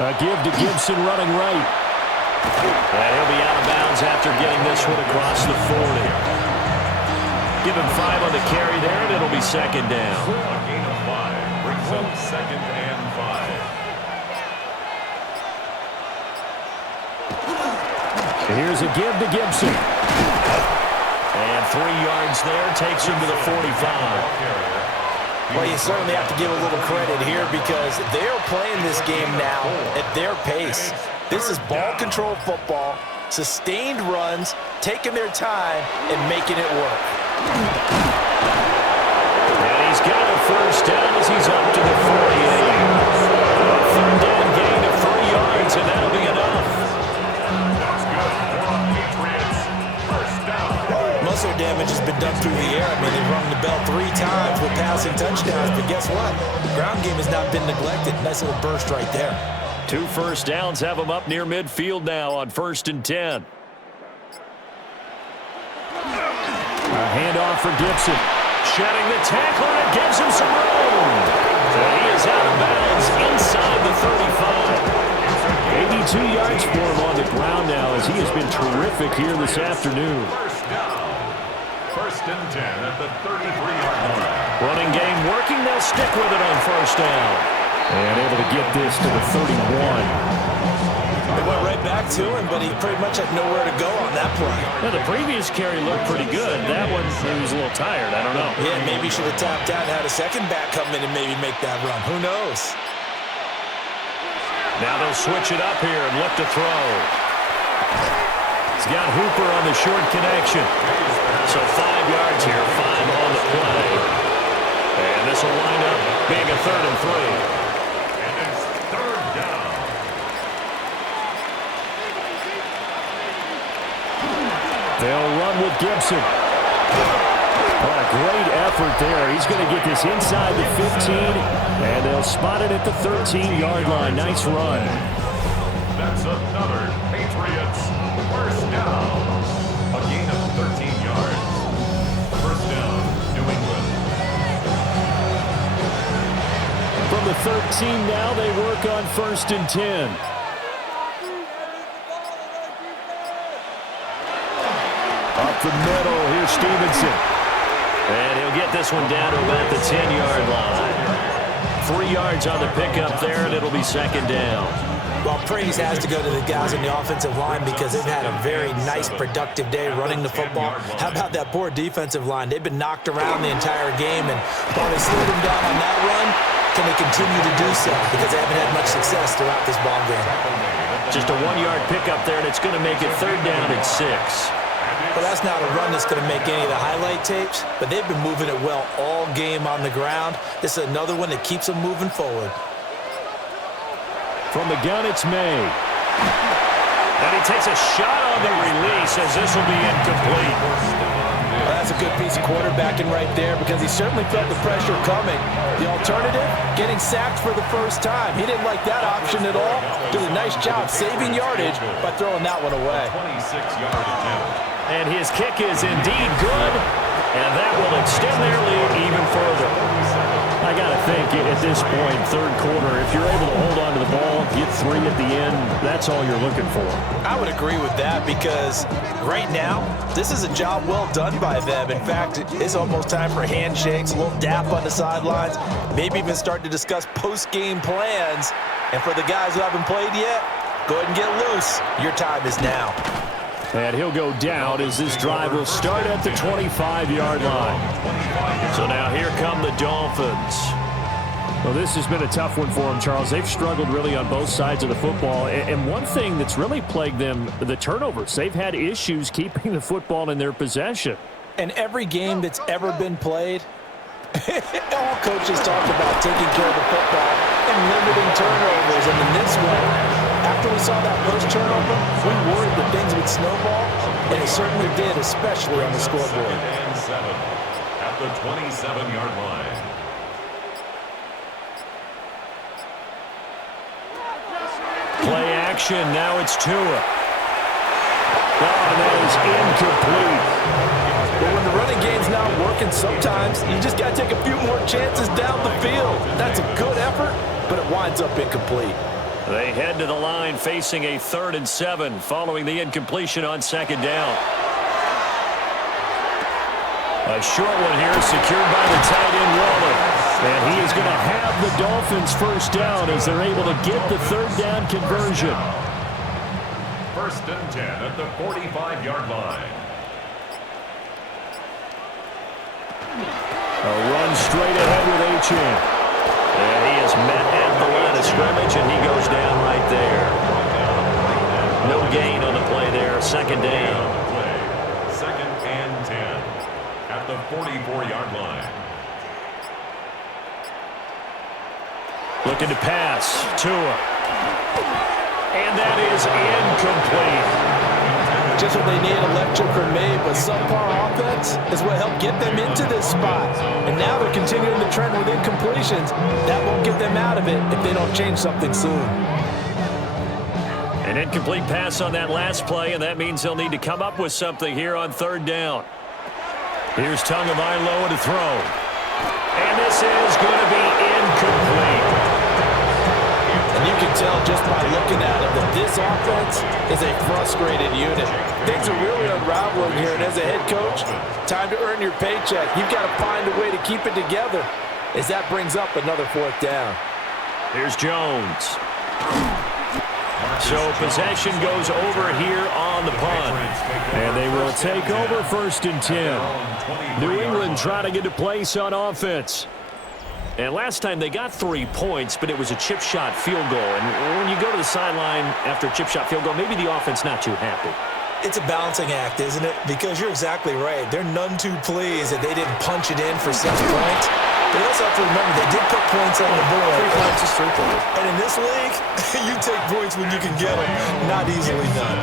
A give to Gibson running right. And he'll be out of bounds after getting this one across the 40. Give him 5 on the carry there, and it'll be 2nd down. A gain of 5 brings up 2nd and 5. Here's a give to Gibson. And 3 yards there takes him to the 45. Well, you certainly have to give a little credit here because they're playing this game now at their pace. This is ball control football, sustained runs, taking their time, and making it work. And he's got a first down as he's up to the 48. A third down gain of 3 yards, and that'll be enough. That's good for the Patriots. First down. Muscle damage has been done through the air. I mean, they've rung the bell 3 times with passing touchdowns, but guess what? The ground game has not been neglected. Nice little burst right there. 2 first downs have him up near midfield now on 1st and 10. A handoff for Gibson. Shedding the tackle, and it gives him some room. So he is out of bounds inside the 35. 82 yards for him on the ground now as he has been terrific here this afternoon. First down. 1st and 10 at the 33-yard line. Running game working, they'll stick with it on 1st down. And able to get this to the 31. They went right back to him, but he pretty much had nowhere to go on that play. Now, the previous carry looked pretty good. That one, he was a little tired. I don't know. Yeah, maybe he should have tapped out and had a second back come in and maybe make that run. Who knows? Now they'll switch it up here and look to throw. He's got Hooper on the short connection. So 5 yards here, 5 on the play. And this will wind up being a 3rd and 3. And it's 3rd down. They'll run with Gibson. What a great effort there. He's going to get this inside the 15, and they'll spot it at the 13-yard line. Nice run. That's another Patriots first down. A gain of 13 yards. First down, New England. From the 13 now, they work on 1st and 10. Up the middle, here's Stevenson. And he'll get this one down to about the 10-yard line. 3 yards on the pickup there, and it'll be 2nd down. Well, praise has to go to the guys on the offensive line because they've had a very nice, productive day running the football. How about that poor defensive line? They've been knocked around the entire game, and while they slowed them down on that run, can they continue to do so? Because they haven't had much success throughout this ball game. Just a 1-yard pickup there, and it's going to make it 3rd down at 6. Well, that's not a run that's going to make any of the highlight tapes, but they've been moving it well all game on the ground. This is another one that keeps them moving forward. From the gun, it's Maye. And he takes a shot on the release as this will be incomplete. Well, that's a good piece of quarterbacking right there because he certainly felt the pressure coming. The alternative, getting sacked for the first time. He didn't like that option at all. Did a nice job saving yardage by throwing that one away. 26-yard attempt. And his kick is indeed good, and that will extend their lead even further. I got to think at this point, 3rd quarter, if you're able to hold on to the ball, get 3 at the end, that's all you're looking for. I would agree with that because right now, this is a job well done by them. In fact, it's almost time for handshakes, a little dap on the sidelines, maybe even start to discuss post-game plans. And for the guys who haven't played yet, go ahead and get loose. Your time is now. And he'll go down as this drive will start at the 25-yard line. So now here come the Dolphins. Well, this has been a tough one for them, Charles. They've struggled really on both sides of the football. And one thing that's really plagued them, the turnovers. They've had issues keeping the football in their possession. And every game that's ever been played, all coaches talk about taking care of the football and limiting turnovers. And in this one, after we saw that first turnover, we worried that things would snowball, and it certainly did, especially on the scoreboard. 2nd and 7 at the 27-yard line. Play action, now it's Tua. Oh, that is incomplete. But when the running game's not working, sometimes you just got to take a few more chances down the field. That's a good effort, but it winds up incomplete. They head to the line facing a 3rd and 7 following the incompletion on 2nd down. A short one here secured by the tight end Waller. And he is going to have the Dolphins first down as they're able to get the 3rd down conversion. 1st and 10 at the 45-yard line. A run straight ahead with Achane. And he is met at the line of scrimmage, and he goes down right there. No gain on the play there. Second down. Second and 10 at the 44-yard line. Looking to pass. Tua. And that is incomplete. Just what they need, electric from Maye, but subpar offense is what helped get them into this spot. And now they're continuing the trend with incompletions. That won't get them out of it if they don't change something soon. An incomplete pass on that last play, and that means they'll need to come up with something here on third down. Here's Tagovailoa to throw. And this is going to be incomplete. And you can tell just by looking at it that this offense is a frustrated unit. Things are really unraveling here, and as a head coach, time to earn your paycheck. You've got to find a way to keep it together as that brings up another fourth down. Here's Jones. So possession goes over here on the punt. And they will take over first and 10. New England trying to get a place on offense. And last time they got 3 points, but it was a chip shot field goal. And when you go to the sideline after a chip shot field goal, maybe the offense not too happy. It's a balancing act, isn't it? Because you're exactly right. They're none too pleased that they didn't punch it in for 6 points. But you also have to remember they did put points on the board. 3 points is 3 points. And in this league, you take points when you can get them. Not easily done.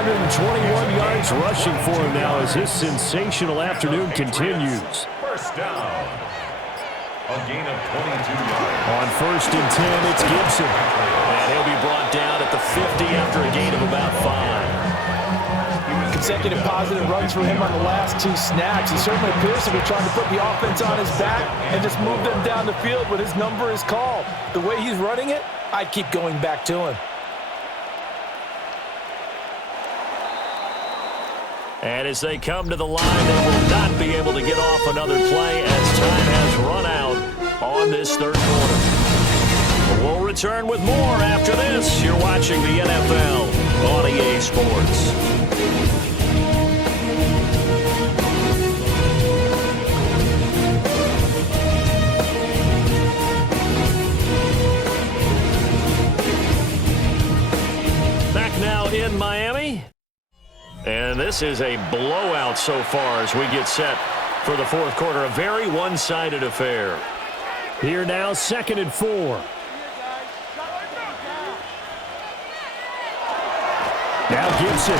121 yards rushing for him now as his sensational afternoon continues. First down. A gain of 22 yards. On first and 10, it's Gibson. And he'll be brought down at the 50 after a gain of about 5. Consecutive positive runs for him on the last 2 snaps. He certainly appears to be trying to put the offense on his back and just move them down the field when his number is called. The way he's running it, I'd keep going back to him. And as they come to the line, they will not be able to get off another play as time has run out on this third quarter. We'll return with more after this. You're watching the NFL on EA Sports. Back now in Miami. And this is a blowout so far as we get set for the fourth quarter. A very one-sided affair. Here now, second and 4. Now Gibson.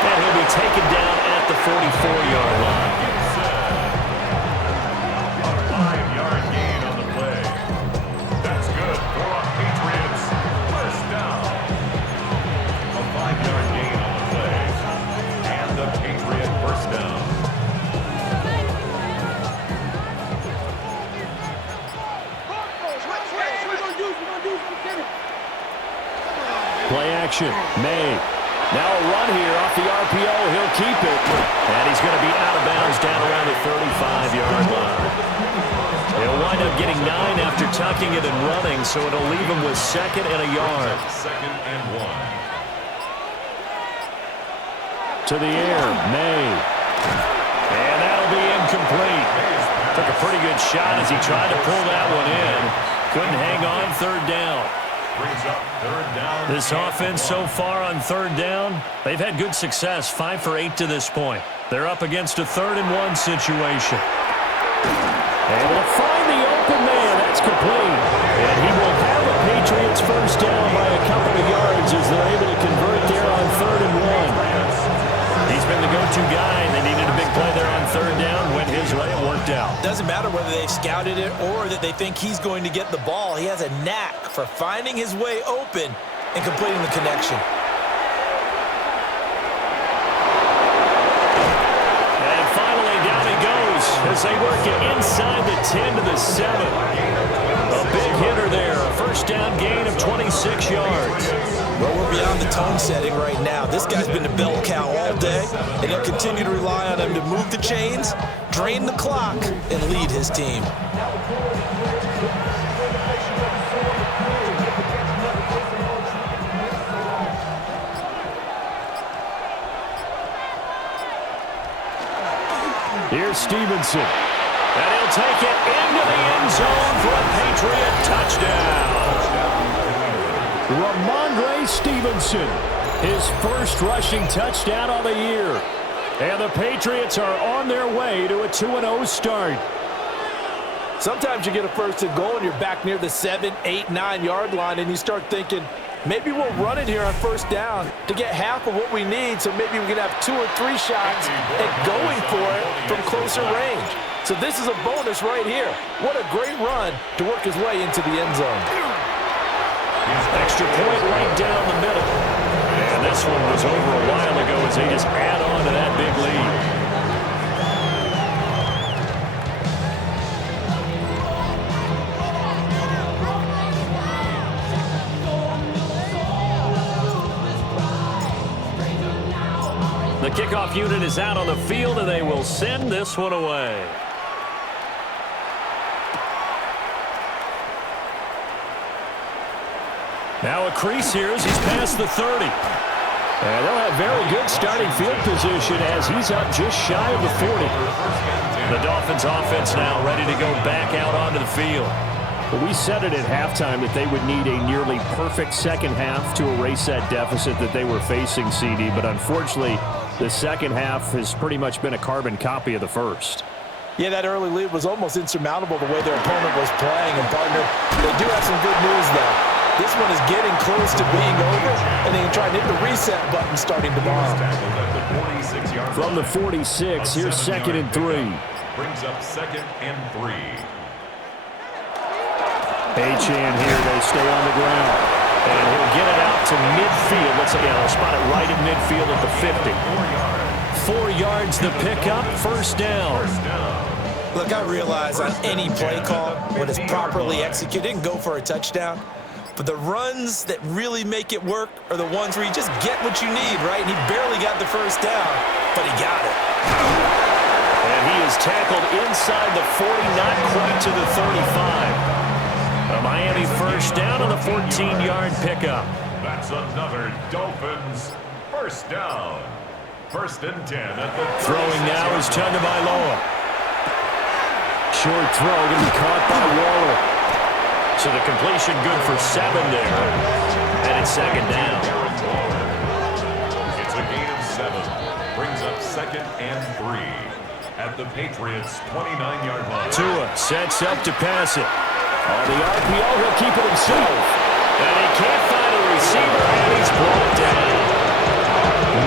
And he'll be taken down at the 44-yard line. A 5-yard gain on the play. That's good for a Patriots first down. A 5-yard gain on the play. And the Patriot first down. Play action. Maye. Now a run here off the RPO. He'll keep it. And he's going to be out of bounds down around the 35-yard line. He'll wind up getting 9 after tucking it and running, so it'll leave him with second and a yard. Second and 1. To the air. Maye. And that'll be incomplete. Took a pretty good shot as he tried to pull that one in. Couldn't hang on third down. Brings up third down. This offense so far on third down, they've had good success, 5 for 8 to this point. They're up against a 3rd and 1 situation. Able to find the open man. That's complete. And he will have a Patriots first down by a couple of yards as they're able to convert there on 3rd and 1. He's been the go-to guy, and they needed a big play there on third down. Went his way, it worked out. Doesn't matter whether they scouted it or that they think he's going to get the ball. He has a knack for finding his way open and completing the connection. And finally, down he goes as they work it inside the 10 to the 7. A big hitter there. A first down gain of 26 yards. Well, we're beyond the tone setting right now. This guy's been the bell cow all day, and he'll continue to rely on him to move the chains, drain the clock, and lead his team. Here's Stevenson. And he'll take it into the end zone for a Patriot touchdown. Ramondre Stevenson, his first rushing touchdown of the year. And the Patriots are on their way to a 2-0 start. Sometimes you get a first and goal and you're back near the 7, 8, 9 yard line and you start thinking, maybe we'll run it here on first down to get half of what we need, so maybe we can have 2 or 3 shots at going for it from closer range. So this is a bonus right here. What a great run to work his way into the end zone. Extra point right down the middle. And this one was over a while ago as they just add on to that big lead. The kickoff unit is out on the field, and they will send this one away. Now a crease here as he's past the 30. And they'll have very good starting field position as he's up just shy of the 40. The Dolphins offense now ready to go back out onto the field. Well, we said it at halftime that they would need a nearly perfect second half to erase that deficit that they were facing, CD. But unfortunately, the second half has pretty much been a carbon copy of the first. Yeah, that early lead was almost insurmountable the way their opponent was playing. And, partner, they do have some good news, though. This one is getting close to being over, and they can try and hit the reset button starting tomorrow. From the 46, here's 2nd and 3. Brings up 2nd and 3. Achane here, they stay on the ground. And he'll get it out to midfield. Let's say, yeah, they'll spot it right in midfield at the 50. 4 yards the pickup, first down. Look, I realize on any play call, when it's properly executed, and go for a touchdown. But the runs that really make it work are the ones where you just get what you need, right? And he barely got the first down, but he got it. And he is tackled inside the 40, not quite to the 35. A Miami first down on the 14-yard pickup. That's another Dolphins first down. 1st and 10 at the throwing now is Tagovailoa. Short throw going to be caught by Waller. So the completion good for 7 there. And it's 2nd down. It's a gain of 7. Brings up 2nd and 3 at the Patriots' 29-yard line. Tua sets up to pass it. On the RPO, he'll keep it himself. And he can't find a receiver, and he's brought down.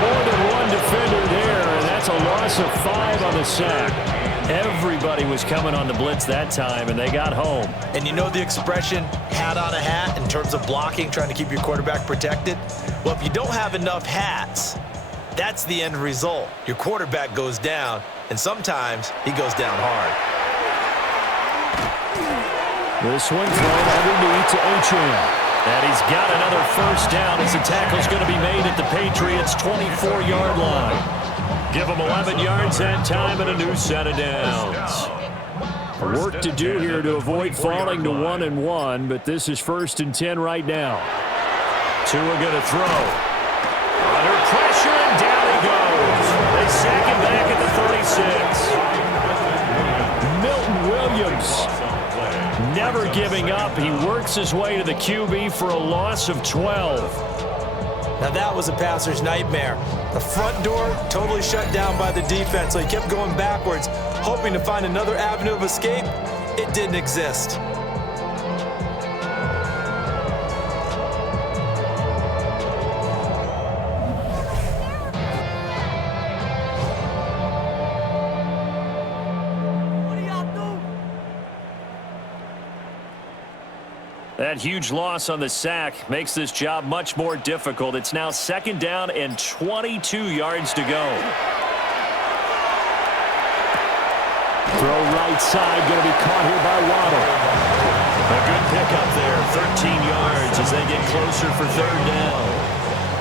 More than one defender there, and that's a loss of 5 on the sack. Everybody was coming on the blitz that time, and they got home. And you know the expression, hat on a hat, in terms of blocking, trying to keep your quarterback protected? Well, if you don't have enough hats, that's the end result. Your quarterback goes down, and sometimes he goes down hard. This one thrown underneath to Achane. And he's got another first down as the tackle's going to be made at the Patriots' 24-yard line. Give them 11 yards that time and a new set of downs. Work to do here to avoid falling to 1-1, but this is 1st and 10 right now. Tua going to throw. Under pressure, and down he goes. They sack him back at the 36. Milton Williams never giving up. He works his way to the QB for a loss of 12. Now that was a passer's nightmare. The front door totally shut down by the defense, so he kept going backwards, hoping to find another avenue of escape. It didn't exist. That huge loss on the sack makes this job much more difficult. It's now 2nd down and 22 yards to go. Throw right side, going to be caught here by Waddle. A good pickup there, 13 yards as they get closer for 3rd down.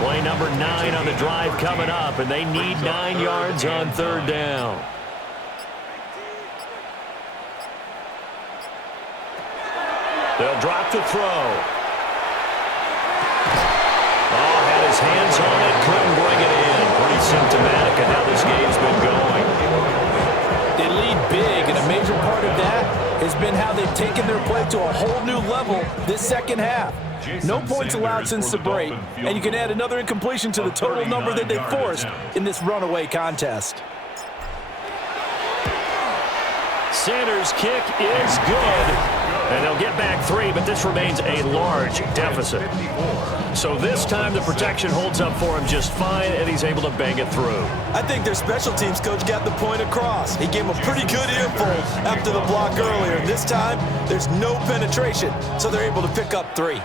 Play number 9 on the drive coming up, and they need 9 yards on 3rd down. They'll drop the throw. Oh, had his hands on it, couldn't bring it in. Pretty symptomatic of how this game's been going. They lead big, and a major part of that has been how they've taken their play to a whole new level this second half. No points allowed since the break, and you can add another incompletion to the total number that they forced in this runaway contest. Sanders' kick is good. And they'll get back 3, but this remains a large deficit. So this time the protection holds up for him just fine, and he's able to bang it through. I think their special teams coach got the point across. He gave him a pretty good earful after the block earlier. And this time, there's no penetration, so they're able to pick up 3.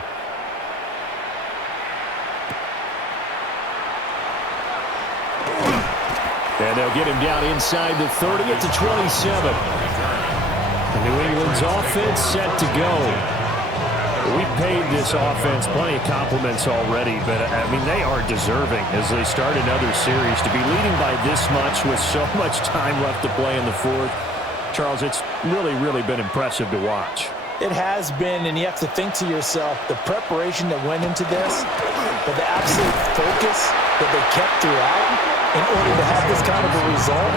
And they'll get him down inside the 30 at the 27. New England's offense set to go. We paid this offense plenty of compliments already, but, I mean, they are deserving as they start another series. To be leading by this much with so much time left to play in the fourth, Charles, it's really been impressive to watch. It has been, and you have to think to yourself, the preparation that went into this, but the absolute focus that they kept throughout in order to have this kind of a result.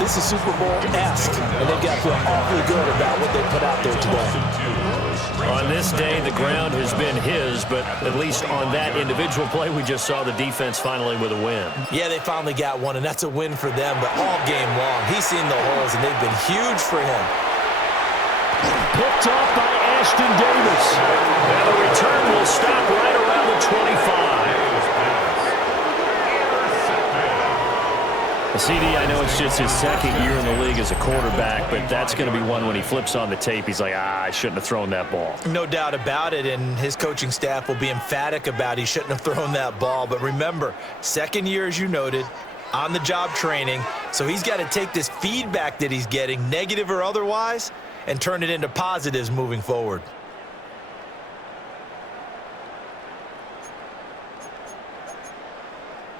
This is Super Bowl-esque, and they've got to feel awfully good about what they put out there today. On this day, the ground has been his, but at least on that individual play, we just saw the defense finally with a win. Yeah, they finally got one, and that's a win for them, but all game long, he's seen the holes, and they've been huge for him. Picked off by Ashton Davis. And the return will stop right around the 25. CD, I know it's just his second year in the league as a quarterback, but that's going to be one when he flips on the tape, he's like, I shouldn't have thrown that ball. No doubt about it, and his coaching staff will be emphatic about he shouldn't have thrown that ball. But remember, second year, as you noted, on-the-job training, so he's got to take this feedback that he's getting, negative or otherwise, and turn it into positives moving forward.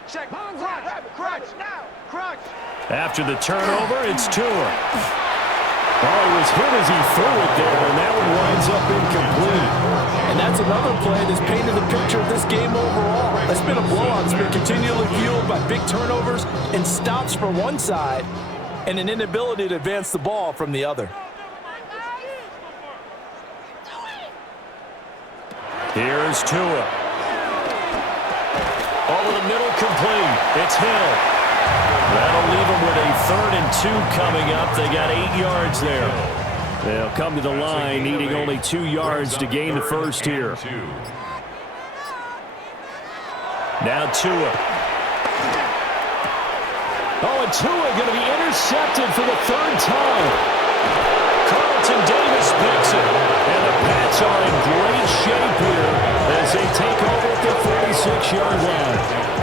Check. Crunch. After the turnover, it's Tua. Oh, he was hit as he threw it there, and that one winds up incomplete. And that's another play that's painted the picture of this game overall. That's been a blowout. It's been continually fueled by big turnovers and stops for one side and an inability to advance the ball from the other. Here's Tua. Over the middle, complete. It's Hill. That'll leave them with a 3rd and 2 coming up. They got 8 yards there. They'll come to the line, needing only 2 yards to gain the first here. Now Tua. Oh, and Tua going to be intercepted for the 3rd time. Carlton Davis picks it. And the Pats are in great shape here as they take over at the 46-yard line.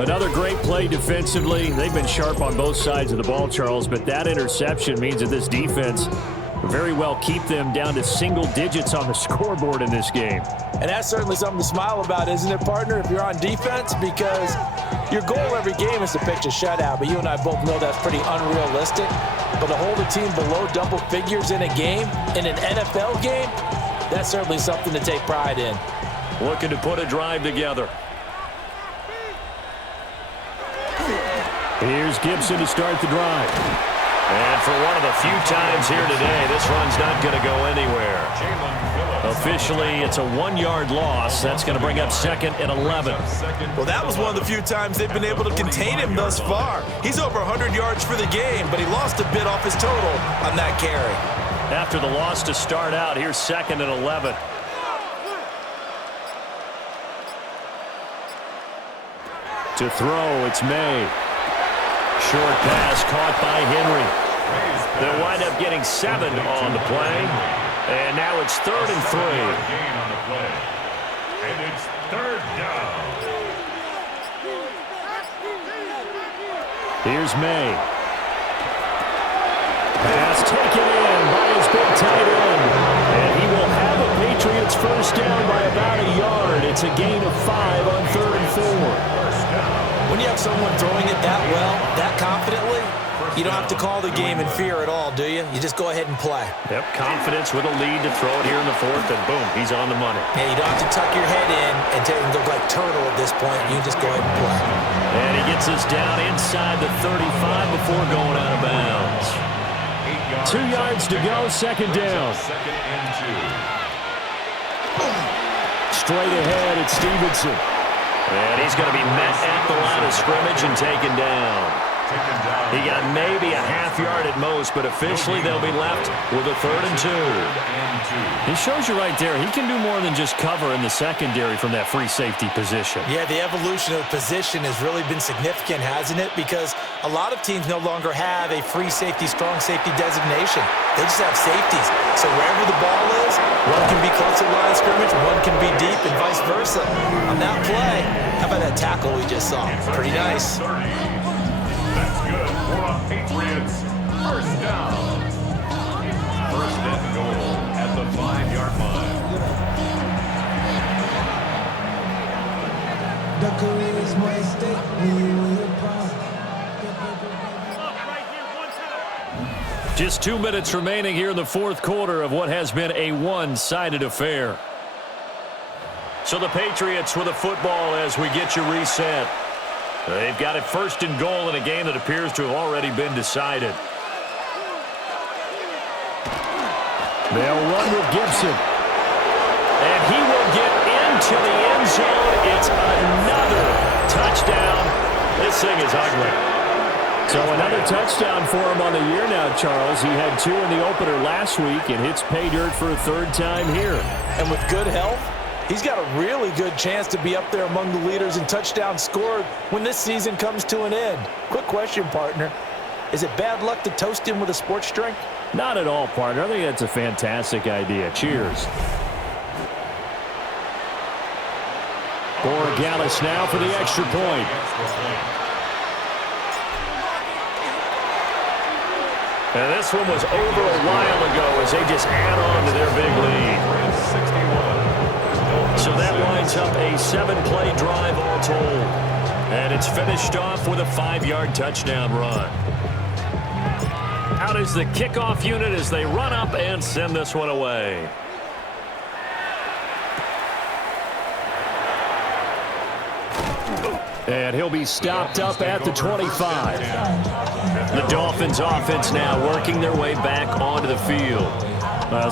Another great play defensively. They've been sharp on both sides of the ball, Charles, but that interception means that this defense very well keep them down to single digits on the scoreboard in this game. And that's certainly something to smile about, isn't it, partner, if you're on defense? Because your goal every game is to pitch a shutout, but you and I both know that's pretty unrealistic. But to hold a team below double figures in a game, in an NFL game, that's certainly something to take pride in. Looking to put a drive together. Here's Gibson to start the drive. And for one of the few times here today, this run's not going to go anywhere. Officially, it's a 1-yard loss. That's going to bring up 2nd and 11. Well, that was one of the few times they've been able to contain him thus far. He's over 100 yards for the game, but he lost a bit off his total on that carry. After the loss to start out, here's 2nd and 11. To throw, it's Maye. Short pass caught by Henry. They'll wind up getting 7 on the play. And now it's 3rd and 3. And it's 3rd down. Here's Maye. Pass taken in by his big tight end. And he will have a Patriots first down by about a yard. It's a gain of 5 on 3rd and 4. When you have someone throwing it that well, that confidently, You don't have to call the game in fear at all, do you? You just go ahead and play. Yep, confidence with a lead to throw it here in the fourth, and boom, he's on the money. Yeah, you don't have to tuck your head in and look like turtle at this point. You just go ahead and play. And he gets us down inside the 35 before going out of bounds. 2 yards to go, second down. Second and 2. Straight ahead, it's Stevenson. And he's going to be met at the line of scrimmage and taken down. He got maybe a half yard at most, but officially they'll be left with a 3rd and 2. He shows you right there, he can do more than just cover in the secondary from that free safety position. Yeah, the evolution of position has really been significant, hasn't it? Because a lot of teams no longer have a free safety, strong safety designation. They just have safeties. So wherever the ball is, one can be close to the line of scrimmage, one can be deep, and vice versa. On that play, how about that tackle we just saw? Pretty nice. That's good for a Patriots first down. First and goal at the 5-yard line. Just 2 minutes remaining here in the fourth quarter of what has been a one-sided affair. So the Patriots with a football as we get you reset. They've got it first and goal in a game that appears to have already been decided. They'll run with Gibson. And he will get into the end zone. It's another touchdown. This thing is ugly. So another touchdown for him on the year now, Charles. He had 2 in the opener last week and hits pay dirt for a 3rd time here. And with good health, he's got a really good chance to be up there among the leaders in touchdowns scored when this season comes to an end. Quick question, partner. Is it bad luck to toast him with a sports drink? Not at all, partner. I think that's a fantastic idea. Cheers. Borregales now for the extra point. And this one was over a while ago as they just add on to their big lead. So that lines up a 7-play drive all told. And it's finished off with a 5-yard touchdown run. Out is the kickoff unit as they run up and send this one away. And he'll be stopped up at the 25. The Dolphins offense now working their way back onto the field.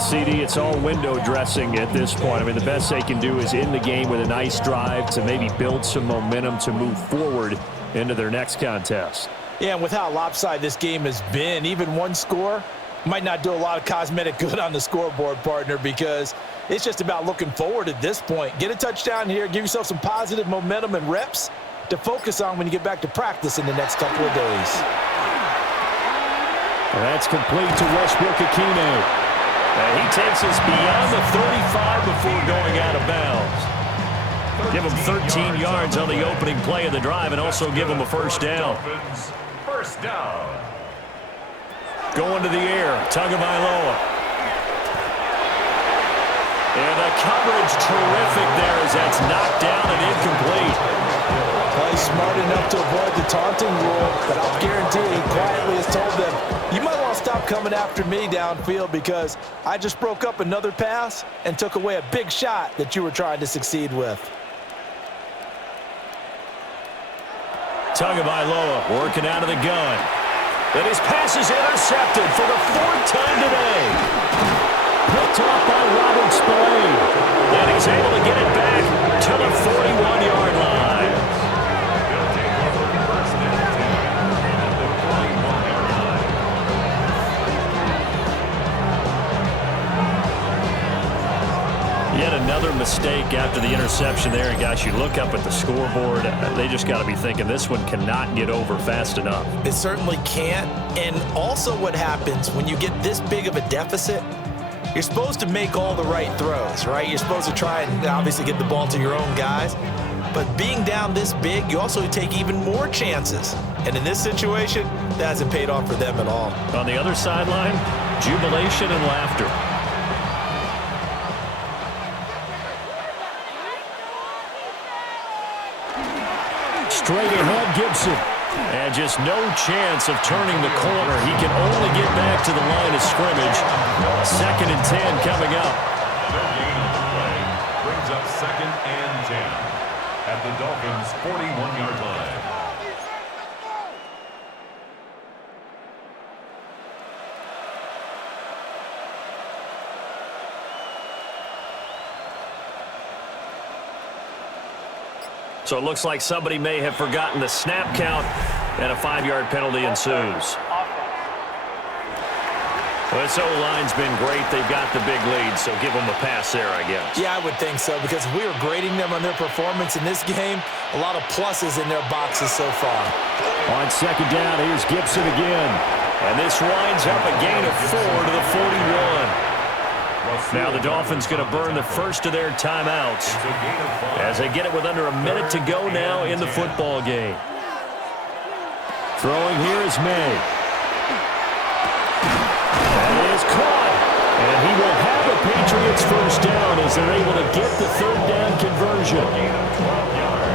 CD, it's all window dressing at this point. I mean, the best they can do is end the game with a nice drive to maybe build some momentum to move forward into their next contest. Yeah, and with how lopsided this game has been, even one score might not do a lot of cosmetic good on the scoreboard, partner, because it's just about looking forward at this point. Get a touchdown here, give yourself some positive momentum and reps to focus on when you get back to practice in the next couple of days. That's complete to Westbrook-Ikhine. And he takes us beyond the 35 before going out of bounds. Give him 13 yards on the opening play of the drive and also give him a first down. First down. Going to the air, Tagovailoa. And the coverage terrific there as that's knocked down and incomplete. Well, he's smart enough to avoid the taunting rule, but I'll guarantee he quietly has told them, you might want to stop coming after me downfield because I just broke up another pass and took away a big shot that you were trying to succeed with. Tagovailoa working out of the gun. And his pass is intercepted for the 4th time today. Picked off by Robert Spillane. And he's able to get it back to the 41-yard line. Yet another mistake after the interception there. And, guys, you look up at the scoreboard, they just got to be thinking this one cannot get over fast enough. It certainly can't. And also what happens when you get this big of a deficit, you're supposed to make all the right throws, right? You're supposed to try and obviously get the ball to your own guys. But being down this big, you also take even more chances. And in this situation, that hasn't paid off for them at all. On the other sideline, jubilation and laughter. Straight ahead, Gibson. And just no chance of turning the corner. He can only get back to the line of scrimmage. 2nd and 10 coming up. Their gain on the play brings up 2nd and 10 at the Dolphins' 41-yard line. So it looks like somebody may have forgotten the snap count, and a 5-yard penalty ensues. Well, this O-line's been great. They've got the big lead, so give them a pass there, I guess. Yeah, I would think so, because if we were grading them on their performance in this game, a lot of pluses in their boxes so far. On 2nd down, here's Gibson again. And this winds up a gain of 4 to the 41. Now the Dolphins going to burn the first of their timeouts as they get it with under a minute to go now in the football game. Throwing here is May. That is caught. And he will have a Patriots first down as they're able to get the 3rd down conversion.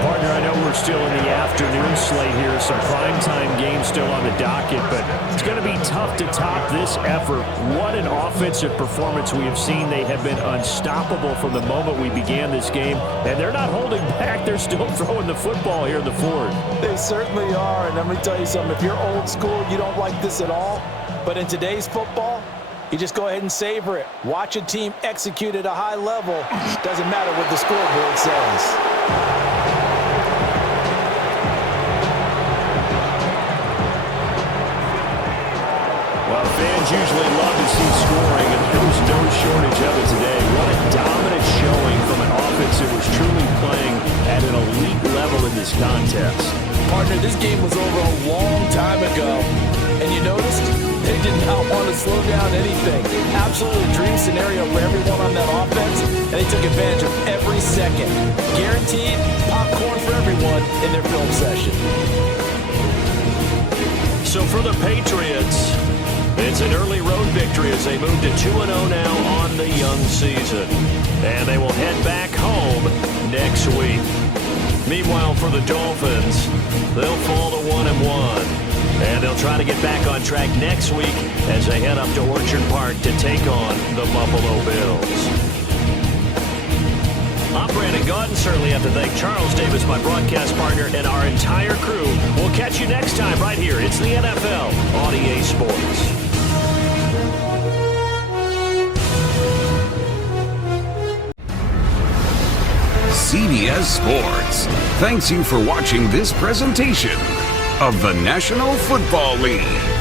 Partner, I know we're still in the afternoon slate here, some primetime games still on the docket, but it's going to be tough to top this effort. What an offensive performance we have seen. They have been unstoppable from the moment we began this game, and they're not holding back. They're still throwing the football here in the 4th. They certainly are, and let me tell you something. If you're old school, you don't like this at all, but in today's football, you just go ahead and savor it. Watch a team execute at a high level. Doesn't matter what the scoreboard says. Fans usually love to see scoring, and there was no shortage of it today. What a dominant showing from an offense that was truly playing at an elite level in this contest. Partner, this game was over a long time ago, and you noticed they did not want to slow down anything. Absolutely dream scenario for everyone on that offense, and they took advantage of every second. Guaranteed popcorn for everyone in their film session. So for the Patriots, it's an early road victory as they move to 2-0 now on the young season. And they will head back home next week. Meanwhile, for the Dolphins, they'll fall to 1-1. And they'll try to get back on track next week as they head up to Orchard Park to take on the Buffalo Bills. I'm Brandon Gaudin. Certainly have to thank Charles Davis, my broadcast partner, and our entire crew. We'll catch you next time right here. It's the NFL on EA Sports. CBS Sports thanks you for watching this presentation of the National Football League.